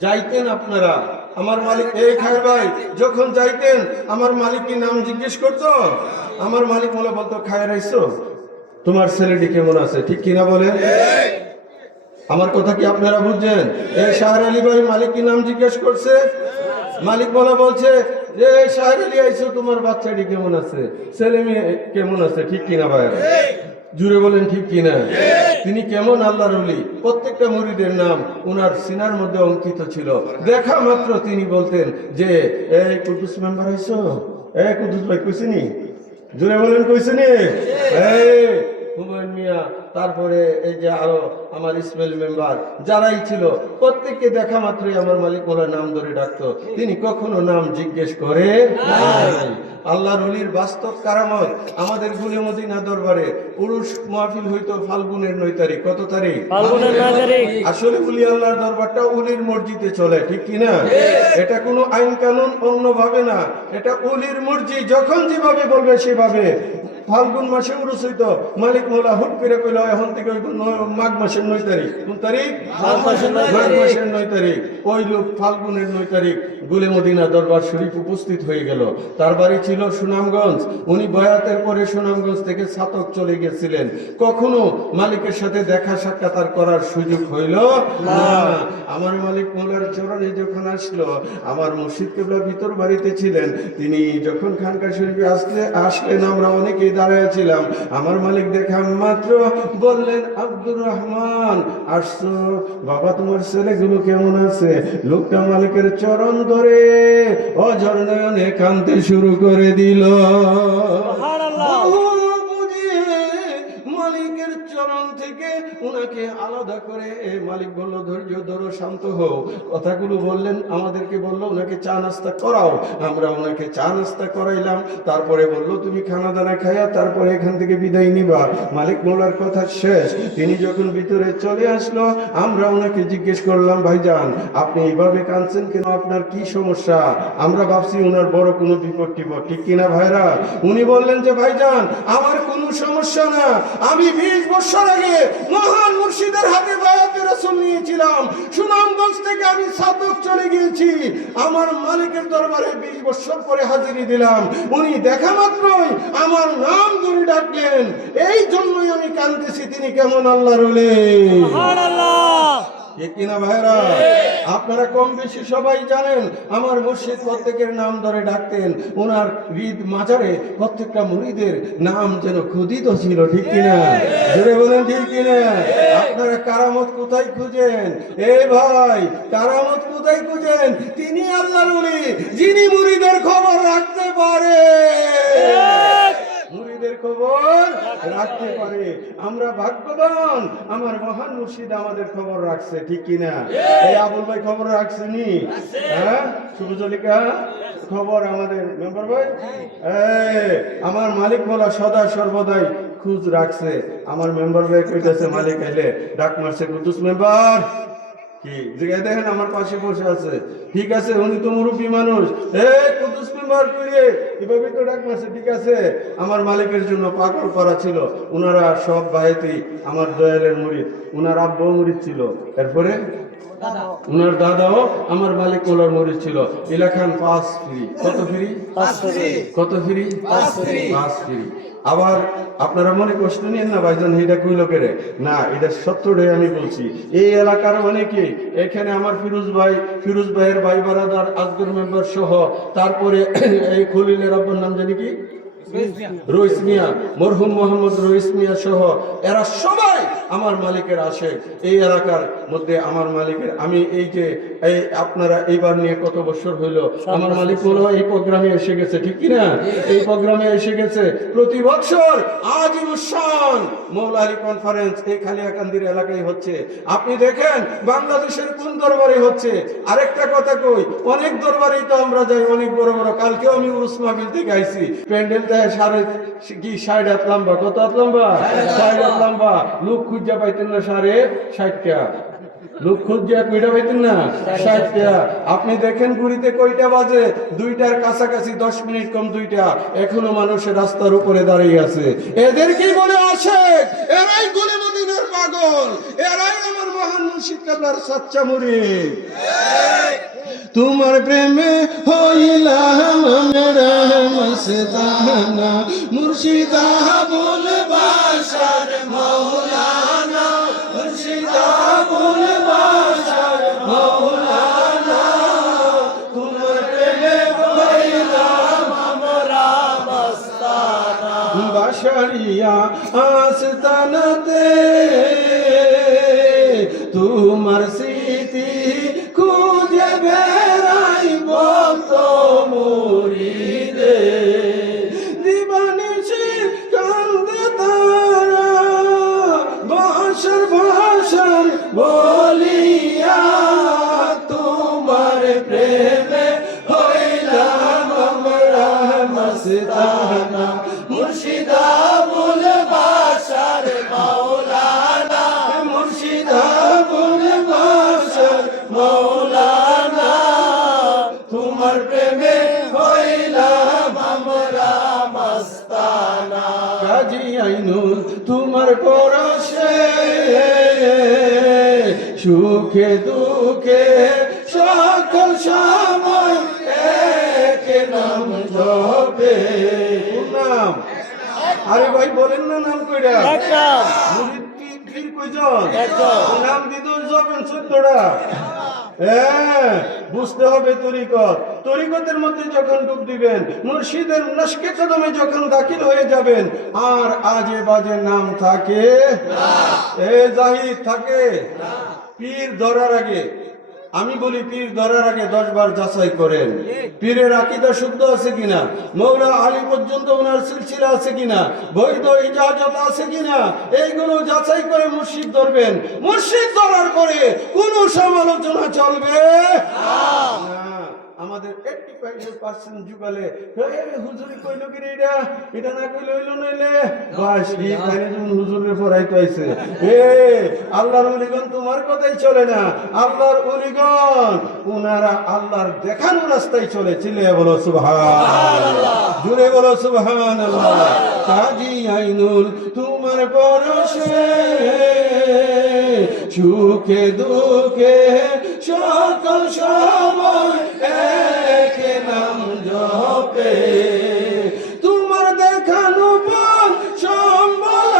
যাইতেন আপনারা, আমার মালিক এই খায়ের ভাই যখন যাইতেন আমার মালিক কি নাম জিজ্ঞেস করতো? আমার মালিক বলে বলতো, খায়ের আইছো, তোমার ছেলেটি কেমন আছে, ঠিক কিনা বলেন? আমার কথা কি আপনারা বুঝছেন? এই শাহর আলী ভাই মালিক কি নাম জিজ্ঞেস করছে? মালিক বলা বলছে যে শাহর আলী আইছো, তোমার বাচ্চাটি কেমন আছে, ছেলে মেয়ে কেমন আছে, ঠিক কিনা ভাই? জুড়ে বলেন ঠিক কিনা? তিনি কেমন আল্লাহর ওলি, প্রত্যেকটা মুরিদের নাম উনার সিনার মধ্যে অঙ্কিত ছিল। দেখা মাত্র তিনি বলতেন যে এই কুদ্দুস মেম্বার হইছো, এই কুদ্দুস ভাই কইছিনি, জোরে বলেন কইছিনি, এই হুমায়ুন মিয়া, তারপরে এই যে আরো আমার ইসমাইল মেম্বার যারাই ছিল, প্রত্যেককে দেখা মাত্রই আমার মালিক মোলার নাম ধরে ডাকতো। তিনি কখনো নাম জিজ্ঞেস করে নাই। আল্লাহর ওলির বাস্তব কারামত আমাদের গুলে মদিনা দরবারে পুরুষ মাহফিল হইতো ফাল্গুনের 9 তারিখ। কত তারিখ? ফাল্গুনের 9 তারিখ। আসলে উলি আল্লাহর দরবারটা উলির মসজিদে চলে, ঠিক কিনা? এটা কোনো আইন কানুন অন্যভাবে না, এটা উলির মসজিদ, যখন যেভাবে বলবে সেভাবে। ফাল্গুন মাসে উরুস হইতো, মালিক মোলা হুট করে কইল এখন থেকে মাঘ মাসের 9 তারিখ। কোন তারিখ? মাঘ মাসের 9 তারিখ। ওই লোক ফাল্গুনের 9 তারিখ গুলে মদিনা দরবার শরীফ উপস্থিত হয়ে গেল। তার বাড়ি ছিল সুনামগঞ্জ। উনি বয়াতের পরে সুনামগঞ্জ থেকে ছাতক চলে গেছিলেন। কখনো মালিকের সাথে দেখা সাক্ষাৎ করার সুযোগ হইল না। আমার মালিক মোলার চরণে যখন আসলো, আমার মুর্শিদ কেবলা ভিতর বাড়িতে ছিলেন, তিনি যখন খানকা শরীফে আসলেন, আমরা অনেকেই দাঁড়ায় ছিলাম। আমার মালিক দেখা মাত্র বললেন, আব্দুর রহমান আসছো বাবা, তোমার ছেলেগুলো কেমন আছে? লোকটা মালিকের চরণ ধরে অঝর নয়নে কাঁদতে শুরু করে দিল। মালিকের চরণ থেকে উনাকে আলাদা করে মালিক বলল, ধৈর্য ধরো, শান্ত হও। কথাগুলো বললেন, আমাদেরকে বললো ওনাকে চা নাস্তা করাও। আমরা ওনাকে চা নাস্তা করাইলাম। তারপরে বললো তুমি খানা দানা খাইয়া তারপরে এখান থেকে বিদায় নিবা। মালিক মোলার কথা শেষ। তিনি যখন ভিতরে চলে আসলো, আমরা ওনাকে জিজ্ঞেস করলাম, ভাইজান আপনি এইভাবে কাঁদছেন কেন, আপনার কি সমস্যা? আমরা ভাবছি ওনার বড় কোনো বিপদ টিপদ, ঠিক কিনা ভাইরা? উনি বললেন যে ভাইজান আমার কোনো সমস্যা না, আমি 20 বছর আগে মহান মুর্শিদের হাতে বায়াতে রাসূল নিয়েছিলাম। সুনামগঞ্জ থেকে আমি ছাতক চলে গিয়েছি, আমার মালিকের দরবারে 20 বছর পরে হাজিরি দিলাম। উনি দেখা মাত্রই আমার নাম ধরে ডাকলেন, এই জন্যই আমি কাঁদতেছি। তিনি কেমন আল্লাহর ওলি, সুবহানাল্লাহ, ঠিক কিনা ভাইরা? আপনারা কম বেশি সবাই জানেন আমার মুর্শিদ প্রত্যেকের নাম ধরে ডাকতেন। ওনার হৃদ মাজারে প্রত্যেকটা মুরিদের নাম যেন খোদিত ছিল, ঠিক কিনা? জোরে বলেন ঠিক কিনা? আপনারা কারামত কোথায় খুঁজেন? এ ভাই, কারামত কোথায় খুঁজেন? তিনি আল্লাহর ওলি, যিনি মুরিদের খবর রাখতে পারে, মুরিদের খবর রাখতে পারে। আমরা ভাগ্যবান, আমার মহান মুর্শিদ আমাদের খবর রাখছে, ঠিক কিনা? এই আবুল ভাই খবর রাখছেনি? হ্যাঁ, সুবজলিকা খবর আমাদের মেম্বার ভাই, আমার মালিক মোলা সদা সর্বদাই খোঁজ রাখছে। আমার মেম্বার ভাই কইতাছে মালিক আইলে ডাক মারছে, কুদ্দুস মেম্বার কি জায়গায় দেখেন আমার পাশে বসে আছে, ঠিক আছে উনি তো মুরব্বী মানুষ, কুদ্দুস মেম্বার কইরে এভাবে তো ডাক মারছে, ঠিক আছে। আমার মালিকের জন্য পাগল করা ছিল। উনারা সব ভাইতি আমার দয়ালের মুরিদ, উনার আব্বু মুরিদ ছিল, এরপরে উনার দাদাও আমার মালিক মোলার মুরিদ ছিল। ইলাখান 5 ফ্রি। কত ফ্রি? 5 ফ্রি। কত ফ্রি? 5 ফ্রি। 5 ফ্রি। আবার আপনারা মনে কষ্ট নিয়েন না ভাইজান এটা কইলো কেরে, না এটা সত্যটাই আমি বলছি। এই এলাকার অনেকে, এখানে আমার ফিরোজ ভাইয়ের ভাই বারাদার আজগর মেম্বার সহ, তারপরে এই খলিলের আব্বার নাম জানি কি, রইস মিয়া, মরহুম মোহাম্মদ রইস মিয়া সহ এরা সবাই আমার মালিকের আশেক। এই এলাকার মধ্যে আমার মালিকের, আমি এই যে এই আপনারা এইবার নিয়ে কত বছর হইলো, আমার মালিক বলো এই প্রোগ্রামে এসে গেছে, ঠিক কিনা? এই প্রোগ্রামে এসে গেছে প্রতি বছর। আজিমুসান মৌলা আলী কনফারেন্স এই খালিয়াকান্দির এলাকায় হচ্ছে। আপনি দেখেন বাংলাদেশের কোন দরবারে হচ্ছে। আরেকটা কথা কই, অনেক দরবারেই তো আমরা যাই, অনেক বড় বড়। কালকেও আমি উরুস মাহফিল থেকে আইছি, প্যান্ডেল দেয় 60 হাত লম্বা। কত হাত লম্বা? 60 হাত লম্বা। লোক খুঁজা পাইতেন না 60টা লোক খুঁজা কইটা পাইতেন না 60টা। আপনি দেখেন ঘুরিতে কয়টা বাজে, 2টার কাছাকাছি, 10 মিনিট কম 2টা। এখনো মানুষের রাস্তার উপরে দাঁড়িয়ে আছে। এদেরকেই বলে আশেক, এরাই গুলে মদিনার পাগল, এরাই আমার মহান মুর্শিদ কেবলার সাচ্চা মুরিদ। তোমার প্রেমে হইলাম আমরা মস্তানা, মুর্শিদা বল বাশার মাওলানা, মুর্শিদা বল বাশার মাওলানা। তোমার প্রেমে হইলাম আমরা মস্তানা, বাশারিয়া আস্তানাতে তোমার স্মৃতি খুঁজে বেড়াই ভক্ত মুরিদে দিবানিশি কান্দে তারা বাসর বাসর বলিয়া তোমার প্রেমে হইলাম আমরা মস্তানা মুর্শিদা বুল বাসার মাওলানা মুর্শিদা বুল বাসার মাওলানা তোমার প্রেমে হইলাম আমরা মস্তানা কাজী আইনুল তোমার পরশে সুখে দুঃখে সকল সময় এক নাম জপে নাম আরে ভাই বলেন না নাম কইরা মুরিদ পীর কয়জন নাম দিদুর জবেন 14টা হ্যাঁ বুঝতে হবে তরিকতের মধ্যে যখন ডুব দিবেন মুর্শিদের নশকে কদমে যখন দাখিল হয়ে যাবেন আর আজে বাজে নাম থাকে এ জাহিদ থাকে পীর ধরার আগে আমি বলি পীর ধরার আগে 10 বার যাচাই করেন পীরের আকীদা শুদ্ধ আছে কিনা মৌলা আলী পর্যন্ত ওনার সিলসিলা আছে কিনা বৈধ ইজাজত আছে কিনা এইগুলো যাচাই করে মুর্শিদ ধরবেন মুর্শিদ ধরার পরে কোনো সমালোচনা চলবে না আমাদের 85% যুগালে হুজুরি কইলো কি এটা না কইলে হইলো নইলে বাস এই কানে যখন হুজুরের পড়াইতে আইছে আল্লাহর ওলিগণ তোমার কথাই চলে না আল্লাহর ওলিগণ ওনারা আল্লাহর দেখানো রাস্তায় চলে চিল্লায়া বলো সুবহানাল্লাহ জোরে বলো সুবহানাল্লাহ কাজী আইনুল তোমার পরশে সুখে দুঃখে সকল সময় এক নাম জপে তোমার দেখানো পথ সম্বল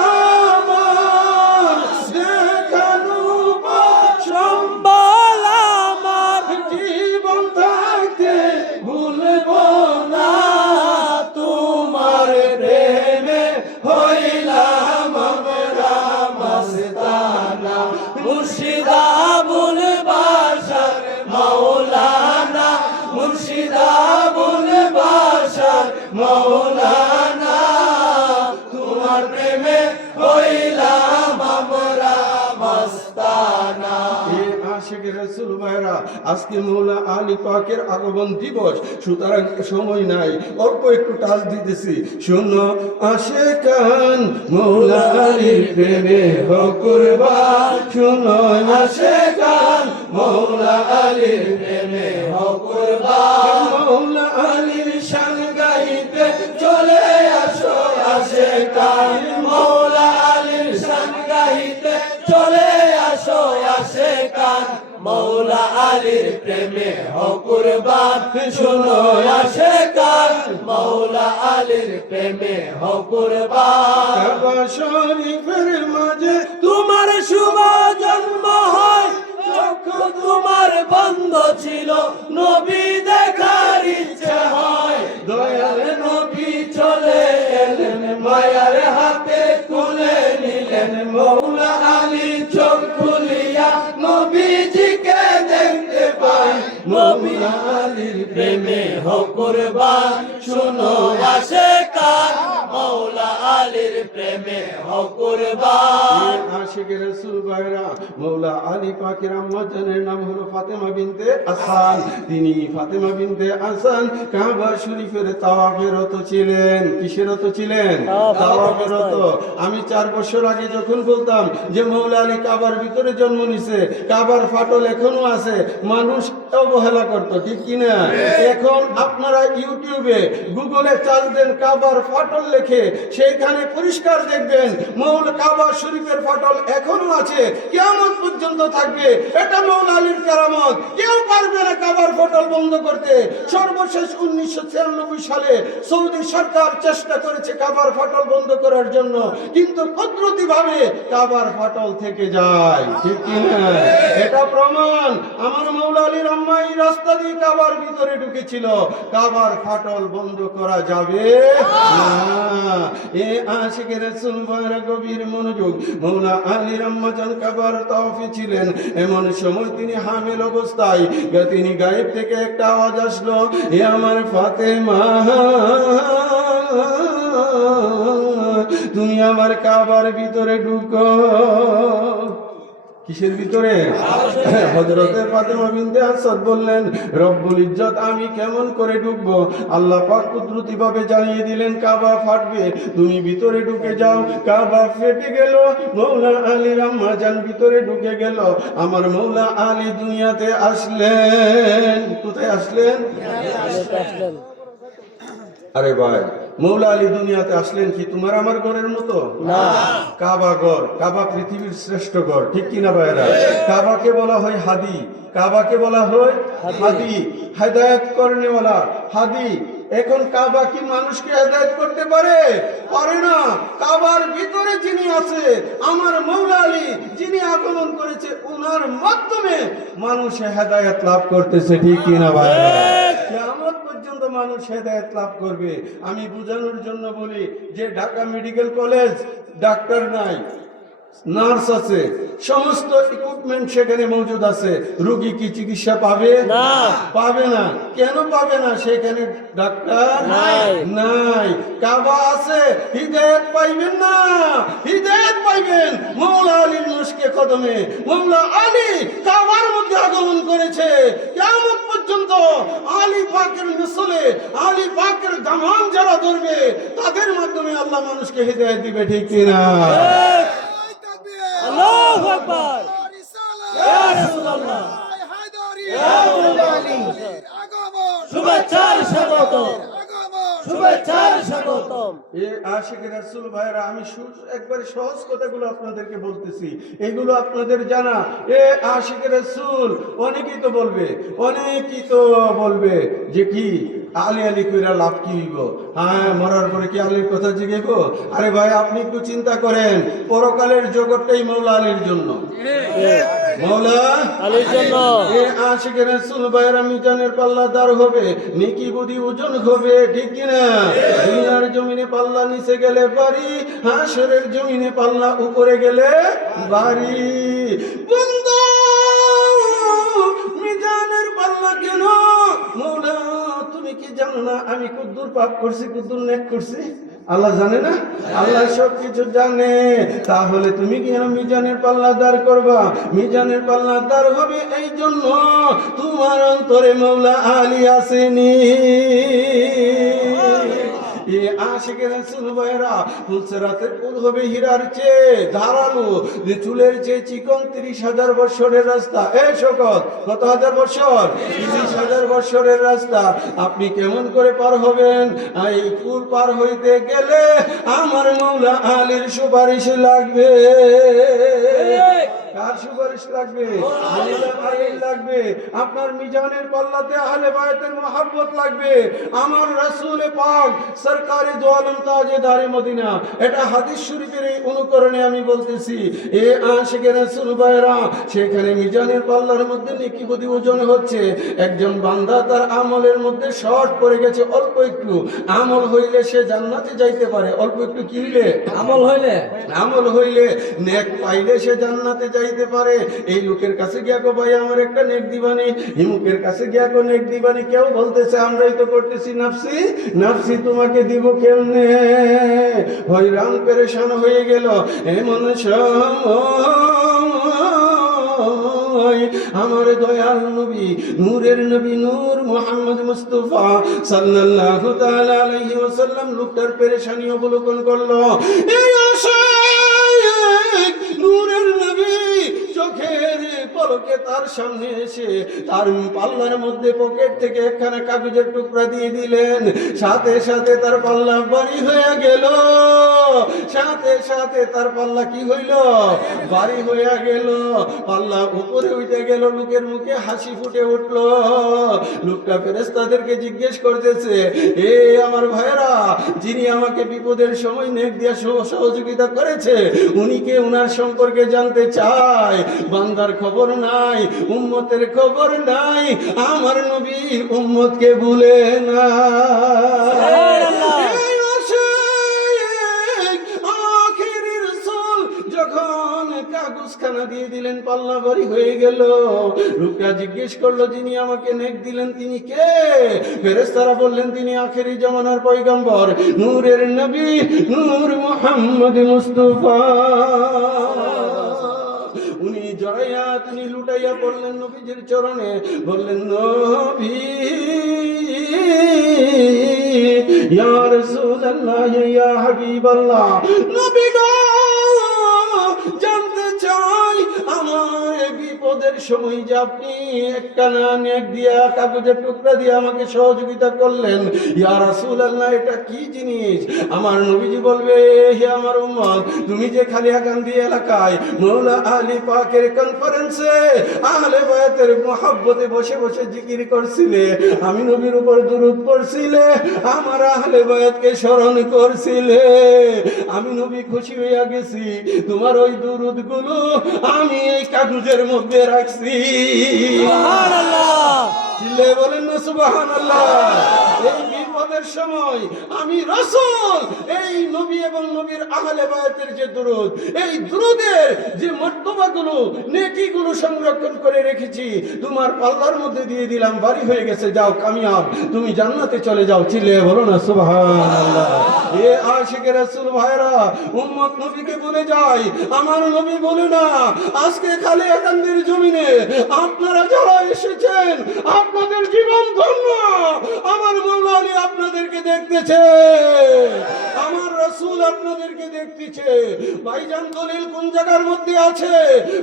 আমার দেখানো পথ সম্বল আমার জীবন থাকতে ভুলব না তোমার প্রেমে হইলাম আমরা মস্তানা মুর্শিদা বুল বাসার মাওলানা মুর্শিদা বুল বাসার মাওলানা তোমার প্রেমে হইলাম আমরা মস্তানা আশিকের রাসূল ভাইরা আজকে মৌলা আলী পাকের আগমন দিবস সুতরাং সময় নাই অল্প একটু টাচ দিতেছি শোনো আশিকান মৌলা আলীর প্রেমে হও কুরবান শোনো আশিকান মৌলা আলীর প্রেমে হও কুরবান মৌলা আলীর শান গাইতে চলে আসো আশিকান মৌলা আলীর শান গাইতে চলে আসো আশিকান মৌলা আলীর প্রেমে হও কুরবান শুনো আশিকান মৌলা আলীর প্রেমে হও কুরবান কাবা শরীফের মাঝে তোমার শুভ জন্ম হয় চক্ষু তোমার বন্ধ ছিল নবী দেখার ইচ্ছে হয় দয়াল নবী চলে এলেন মায়ার হাতে তুলে নিলেন মৌলা আলী চোখ খুলিয়া নবীজিকে দেখতে পায় মৌলা আলীর প্রেমে হও কুরবান শুনো আশিকান মৌলা আলীর প্রেমে হও কুরবান আশিকের রাসূল ভাইরা মৌলা আলী পাকের আম্মা জানের নাম হলো ফাতেমা বিনতে আসান তিনি ফাতেমা বিনতে আসান কাবা শরীফের তাওয়াফে রত ছিলেন কিসের রত ছিলেন তাওয়াফে রত আমি 4 বছর আগে যখন বলতাম যে মৌলা আলী কাবার ভিতরে জন্ম নিছে কাবার ফাটল এখনো আছে মানুষ অবহেলা করত ঠিক কি না এখন আপনারা ইউটিউবে গুগলে চার্জ দেন কাবার ফাটল লিখে সেইখানে পরিষ্কার দেখবেন মৌলা কাবা শরীফের ফাটল এখনো আছে কিয়ামত পর্যন্ত থাকবে এটা মৌলা আলীর কারামত কেউ পারবে না কাবার ফাটল বন্ধ করতে সর্বশেষ 1996 সালে সৌদি সরকার চেষ্টা করেছে কাবার ফাটল বন্ধ করার জন্য কিন্তু কুদরতিভাবে কাবার ফাটল থেকে যায় ঠিক কি না এটা প্রমাণ আমার মৌলা আলীর আম্মা এই রাস্তা দিয়ে কাবার ভিতরে ঢুকেছিল, কাবার ফাটল বন্ধ করা যাবে না। এ আশিকে রাসূল ভাইরা গভীর মনোযোগ, মৌলা আলীর আম্মা জান কাবার তাওয়াফে ছিলেন। এমন সময় তিনি হামিল অবস্থায় তিনি গায়েব থেকে একটা আওয়াজ আসলো, এ আমার ফাতেমা, তুমি আমার কাবার ভিতরে ঢুকো। কিসের ভিতরে? হযরতে ফাতেমা বিনতে আসাদ বললেন, রব্বুল ইজ্জত আমি কেমন করে ঢুকবো? আল্লাহ পাক কুদরতি ভাবে জানিয়ে দিলেন কাবা ফাটবে, তুমি ভিতরে ঢুকে যাও। কাবা ফেটে গেল, মৌলা আলীর আম্মা জান ভিতরে ঢুকে গেল। আমার মৌলা আলী দুনিয়াতে আসলেন। কোথায় আসলেন? আরে ভাই, মৌলা আলী দুনিয়াতে আসলেন কি তোমার আমার ঘরের মতো না। কাবা ঘর, কাবা পৃথিবীর শ্রেষ্ঠ ঘর, ঠিক কিনা ভাইরা? কাবাকে বলা হয় হাদি, কাবাকে বলা হয় হাদি, হেদায়েত করনেওয়ালা হাদি। এখন কাবা কি মানুষকে হেদায়েত করতে পারে? পারে না। কাবার ভিতরে যিনি আছে, আমার মৌলা আলী, যিনি আগমন করেছে, ওনার মাধ্যমে মানুষ হেদায়েত লাভ করতেছে, ঠিক কিনা ভাইরা? কিয়ামত পর্যন্ত মানুষ হেদায়েত লাভ করবে। আমি বোঝানোর জন্য বলি যে ঢাকা মেডিকেল কলেজ, ডাক্তার নাই, নার্স আছে, সমস্ত ইকুইপমেন্ট সেখানে মজুদ আছে, রোগী কি চিকিৎসা পাবে না? পাবে না। কেন পাবে না? সেখানে ডাক্তার নাই। কাবা আছে, হিদায়াত পাইবেন না। হিদায়াত পাইবেন মৌলা আলীর মুশকে কদমে। মৌলা আলী কাবার মধ্যে আগমন করেছে। কিয়ামত পর্যন্ত আলী পাকের নসলে, আলী পাকের দামান যারা ধরবে, তাদের মাধ্যমে আল্লাহ মানুষকে হিদায়াত দিবে, ঠিক কিনা? আল্লাহু আকবার। ইয়া রাসূলুল্লাহ, ইয়া মৌলা আলী, শুভেচ্ছার স্বাগতম, শুভেচ্ছার স্বাগতম। এ আশিক রাসূল ভাইরা, আমি একবারে সহজ কথাগুলো আপনাদেরকে বলতেছি, এগুলো আপনাদের জানা। এ আশিক রাসূল, অনেকেই তো বলবে যে কি আলী আলী কইরা লাভ কি হইব? হ্যাঁ, মরার পরে কি আলীর কথা জিজ্ঞেস? আরে ভাই, আপনি একটু চিন্তা করেন, পরকালের জগৎটাই মৌলা আলীর জন্য, মৌলা আলীর জন্য। এ আশিক রাসূল ভাইরা, মিজানের পাল্লা দার হবে, নেকি বুদ্ধি ওজন হবে, ঠিক কিনা? দুনিয়ার জমিনে পাল্লা নিচে গেলে বাড়ি, হাসরের জমিনে পাল্লা উপরে গেলে বাড়ি। বন্ধু, মিজানের পাল্লা কেন? মৌলা তুমি কি জানো না আমি কুদ্দুর পাপ করছি, কুদ্দুর নেক করছি? আল্লাহ জানে না? আল্লাহ সব কিছু জানে। তাহলে তুমি কেন মিজানের পাল্লা দাঁড় করবা? মিজানের পাল্লা দাঁড় হবে এই জন্য তোমার অন্তরে মৌলা আলী আসেনি। এ আশিক রাসূল ভাইরা, ফুলসিরাতের পুল হবে হীরার চেয়ে ধারালো, যে চুলের চেয়ে চিকন। 30,000 বছরের রাস্তা। এ শকত, কত হাজার বছর? 30,000 বছরের রাস্তা। আপনি কেমন করে পার হবেন? এই পুল পার হইতে গেলে আমার মৌলা আলীর সুপারিশ লাগবে। কার সুপারিশ লাগবে? মৌলা আলীর লাগবে। আপনার মিজানের পাল্লাতে আহলে বায়তের মহব্বত লাগবে। আমার রাসূল পাক সরকারে দো আলম তাজেদারে মদিনা, এটা হাদিস শরীফের এই অনুকরণে আমি বলতেছি। এ আশিক রাসূল ভাইরা, সেখানে মিজানের পাল্লার মধ্যে নেকি বুদ্ধি ওজন হচ্ছে। একজন বান্দা তার আমলের মধ্যে শর্ট পড়ে গেছে, অল্প একটু আমল হইলে সে জান্নাতে যাইতে পারে। অল্প একটু কি হইলে? আমল হইলে, নেক পাইলে সে জান্নাতে যাইতে পারে। এই লোকের কাছে গিয়া গো ভাই আমার একটা নেক দিবানি, হিমুকের কাছে গিয়া গো নেক দিবানি। কেউ বলতেছে আমরাই তো করতেছি নাফসি নাফসি, তোমাকে দিব কেমনে? হয়রান পেরেশান হয়ে গেল। এমন সময় আমার দয়াল নবী, নূরের নবী, নূর মুহাম্মদ মুস্তাফা সাল্লাল্লাহু তাআলা আলাইহি ওয়াসাল্লাম লোকটার পেরেশানি অবলোকন করলো। এই আশিক নূরের নবী চোখের পলকে তার সামনে এসে তার পাল্লার মধ্যে পকেট থেকে একখানা কাগজের টুকরা দিয়ে দিলেন। সাথে সাথে তার পাল্লা বাড়ি হয়ে গেল। সাথে সাথে তার পাল্লা কি হইল? বাড়ি হয়ে গেল। পাল্লা উপরে উঠে গেল। লোকের মুখে হাসি ফুটে উঠল। লোকটা ফেরেশতাদেরকে জিজ্ঞেস করতেছে, এ আমার ভাইরা, যিনি আমাকে বিপদের সময় নেক দিয়ে সহযোগিতা করেছে, উনি কে? উনার সম্পর্কে জানতে চায়। বান্দার খবর নাই, উম্মতের খবর নাই, আমার নবী উম্মতকে ভুলে না। এই আশিক আখিরি রাসূল যখন কাগজখানা দিয়ে দিলেন, পাল্লা ভারী হয়ে গেল, রুকয়া জিজ্ঞেস করলো, যিনি আমাকে নেক দিলেন তিনি কে? ফেরেশতারা বললেন, তিনি আখেরি জামানার পয়গম্বর, নূরের নবী, নূর মুহাম্মদ মুস্তাফা। উনি জড়াইয়া, তিনি লুটাইয়া পড়লেন নবীজির চরণে, বললেন, নবী ইয়া রাসূলুল্লাহ ইয়া হাবিবাল্লাহ, নবী গো জানতে চাই আমার বিপদের সময় যে আপনি একটা না নেক দিয়া, কাগজের টুকরা দিয়ে আমাকে সহযোগিতা করলেন, ইয়া রাসূলুল্লাহ এটা কি জিনিস? আমার নবীজি বলবে, হে আমার উম্মত, তুমি যে খালিয়াকান্দি এলাকায় মওলা আলী পাকের কনফারেন্সে আহলে বায়াতের মুহাব্বতে বসে বসে জিকির করছিলে, আমি নবীর উপর দুরূদ পড়ছিলে, আমার আহলে বায়াতকে স্মরণ করছিলে, আমি নবী খুশি হইয়া গেছি, তোমার ওই দুরূদ গুলো আমি এই কাগজের মধ্যে রাখছি। চিল্লে বলেন না সুবহানাল্লাহ। এই বিপদের সময় আমি রাসূল এই নবী এবং নবীর আহলে বায়াতের যে দুরূদ, এই দুরূদের যে মর্তবাগুলো, নেকিগুলো সংরক্ষণ করে রেখেছি, তোমার পাল্লার মধ্যে দিয়ে দিলাম, ভারী হয়ে গেছে, যাও কামিয়াব, তুমি জান্নাতে চলে যাও। চিল্লে বলো না সুবহানাল্লাহ। এ আশিকের রাসূল ভাইরা, উম্মত নবীকে বলে যায়, আমার নবী বলে না, আজকে খালিয়াকান্দির জমিনে আপনারা যারা এসেছেন, আপনাদের জীবন ধন্য, আমার মওলা আলী আপনাদেরকে দেখতেছে, আমার রাসূল আপনাদেরকে দেখতেছে। ভাইজান দলিল কোন জায়গার মধ্যে আছে?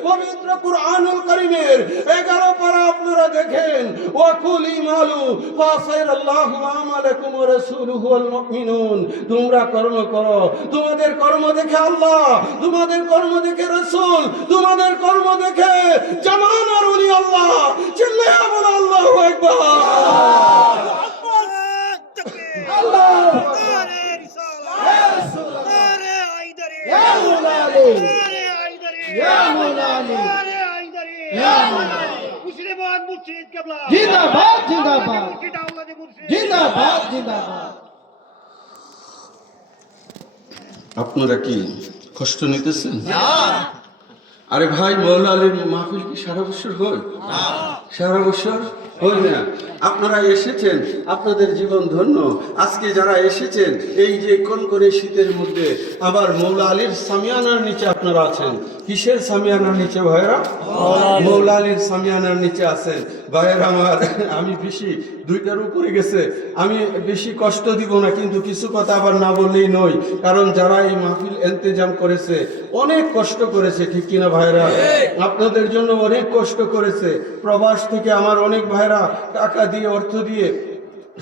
পবিত্র কুরআনুল কারীমের 11 পারা আপনারা দেখেন, ওয়া কুল ইমালু ফাসাইরাল্লাহু আমালাকুম ওয়া রাসূলুহু ওয়াল মুমিনুন, তোমরা কর্ম করো, তোমাদের কর্ম দেখে আল্লাহ, তোমাদের কর্ম দেখে রাসূল, তোমাদের কর্ম দেখে জামানার ওলি আল্লাহ। চিল্লায়া বলো আল্লাহু আকবার। জিন্দাবাদ জিন্দাবাদ জিন্দাবাদ জিন্দাবাদ। আপনারা কি কষ্ট নিতেছেন? আরে ভাই, মওলা আলীর মাহফিল কি সারা বছর হয়? সারা বছর হয় না। আপনারা এসেছেন, আপনাদের জীবন ধন্য। আজকে যারা এসেছেন এই যে কোন করে শীতের মধ্যে, আবার মওলা আলীর সামিয়ানার নিচে আপনারা আছেন। কিসের সামিয়ানার নিচে ভাইরা? মওলা আলীর সামিয়ানার নিচে আছেন। ভাইয়ের আমার, আমি বেশি দুইটার উপরে গেছে, আমি বেশি কষ্ট দিব না, কিন্তু কিছু কথা আবার না বললেই নয়, কারণ যারা এই মাহফিল ইন্তেজাম করেছে অনেক কষ্ট করেছে, ঠিক কিনা ভাইরা? আপনাদের জন্য অনেক কষ্ট করেছে। প্রবাস থেকে আমার অনেক ভাইরা টাকা দিয়ে, অর্থ দিয়ে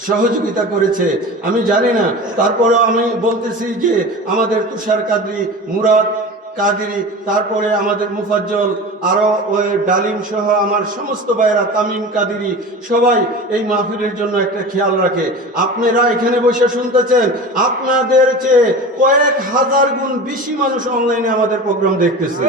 সহযোগিতা করেছে, আমি জানি না, তারপরেও আমি বলতেছি যে আমাদের তুষার কাদরি, মুরাদ কাদিরি, তারপরে আমাদের মুফাজ্জল, আরো ওই ডালিম সহ আমার সমস্ত ভাইরা, তামিম কাদিরি, সবাই এই মাহফিলের জন্য একটা খেয়াল রাখে। আপনারা এখানে বসে শুনতেছেন, আপনাদের চেয়ে কয়েক হাজার গুণ বেশি মানুষ অনলাইনে আমাদের প্রোগ্রাম দেখতেছে।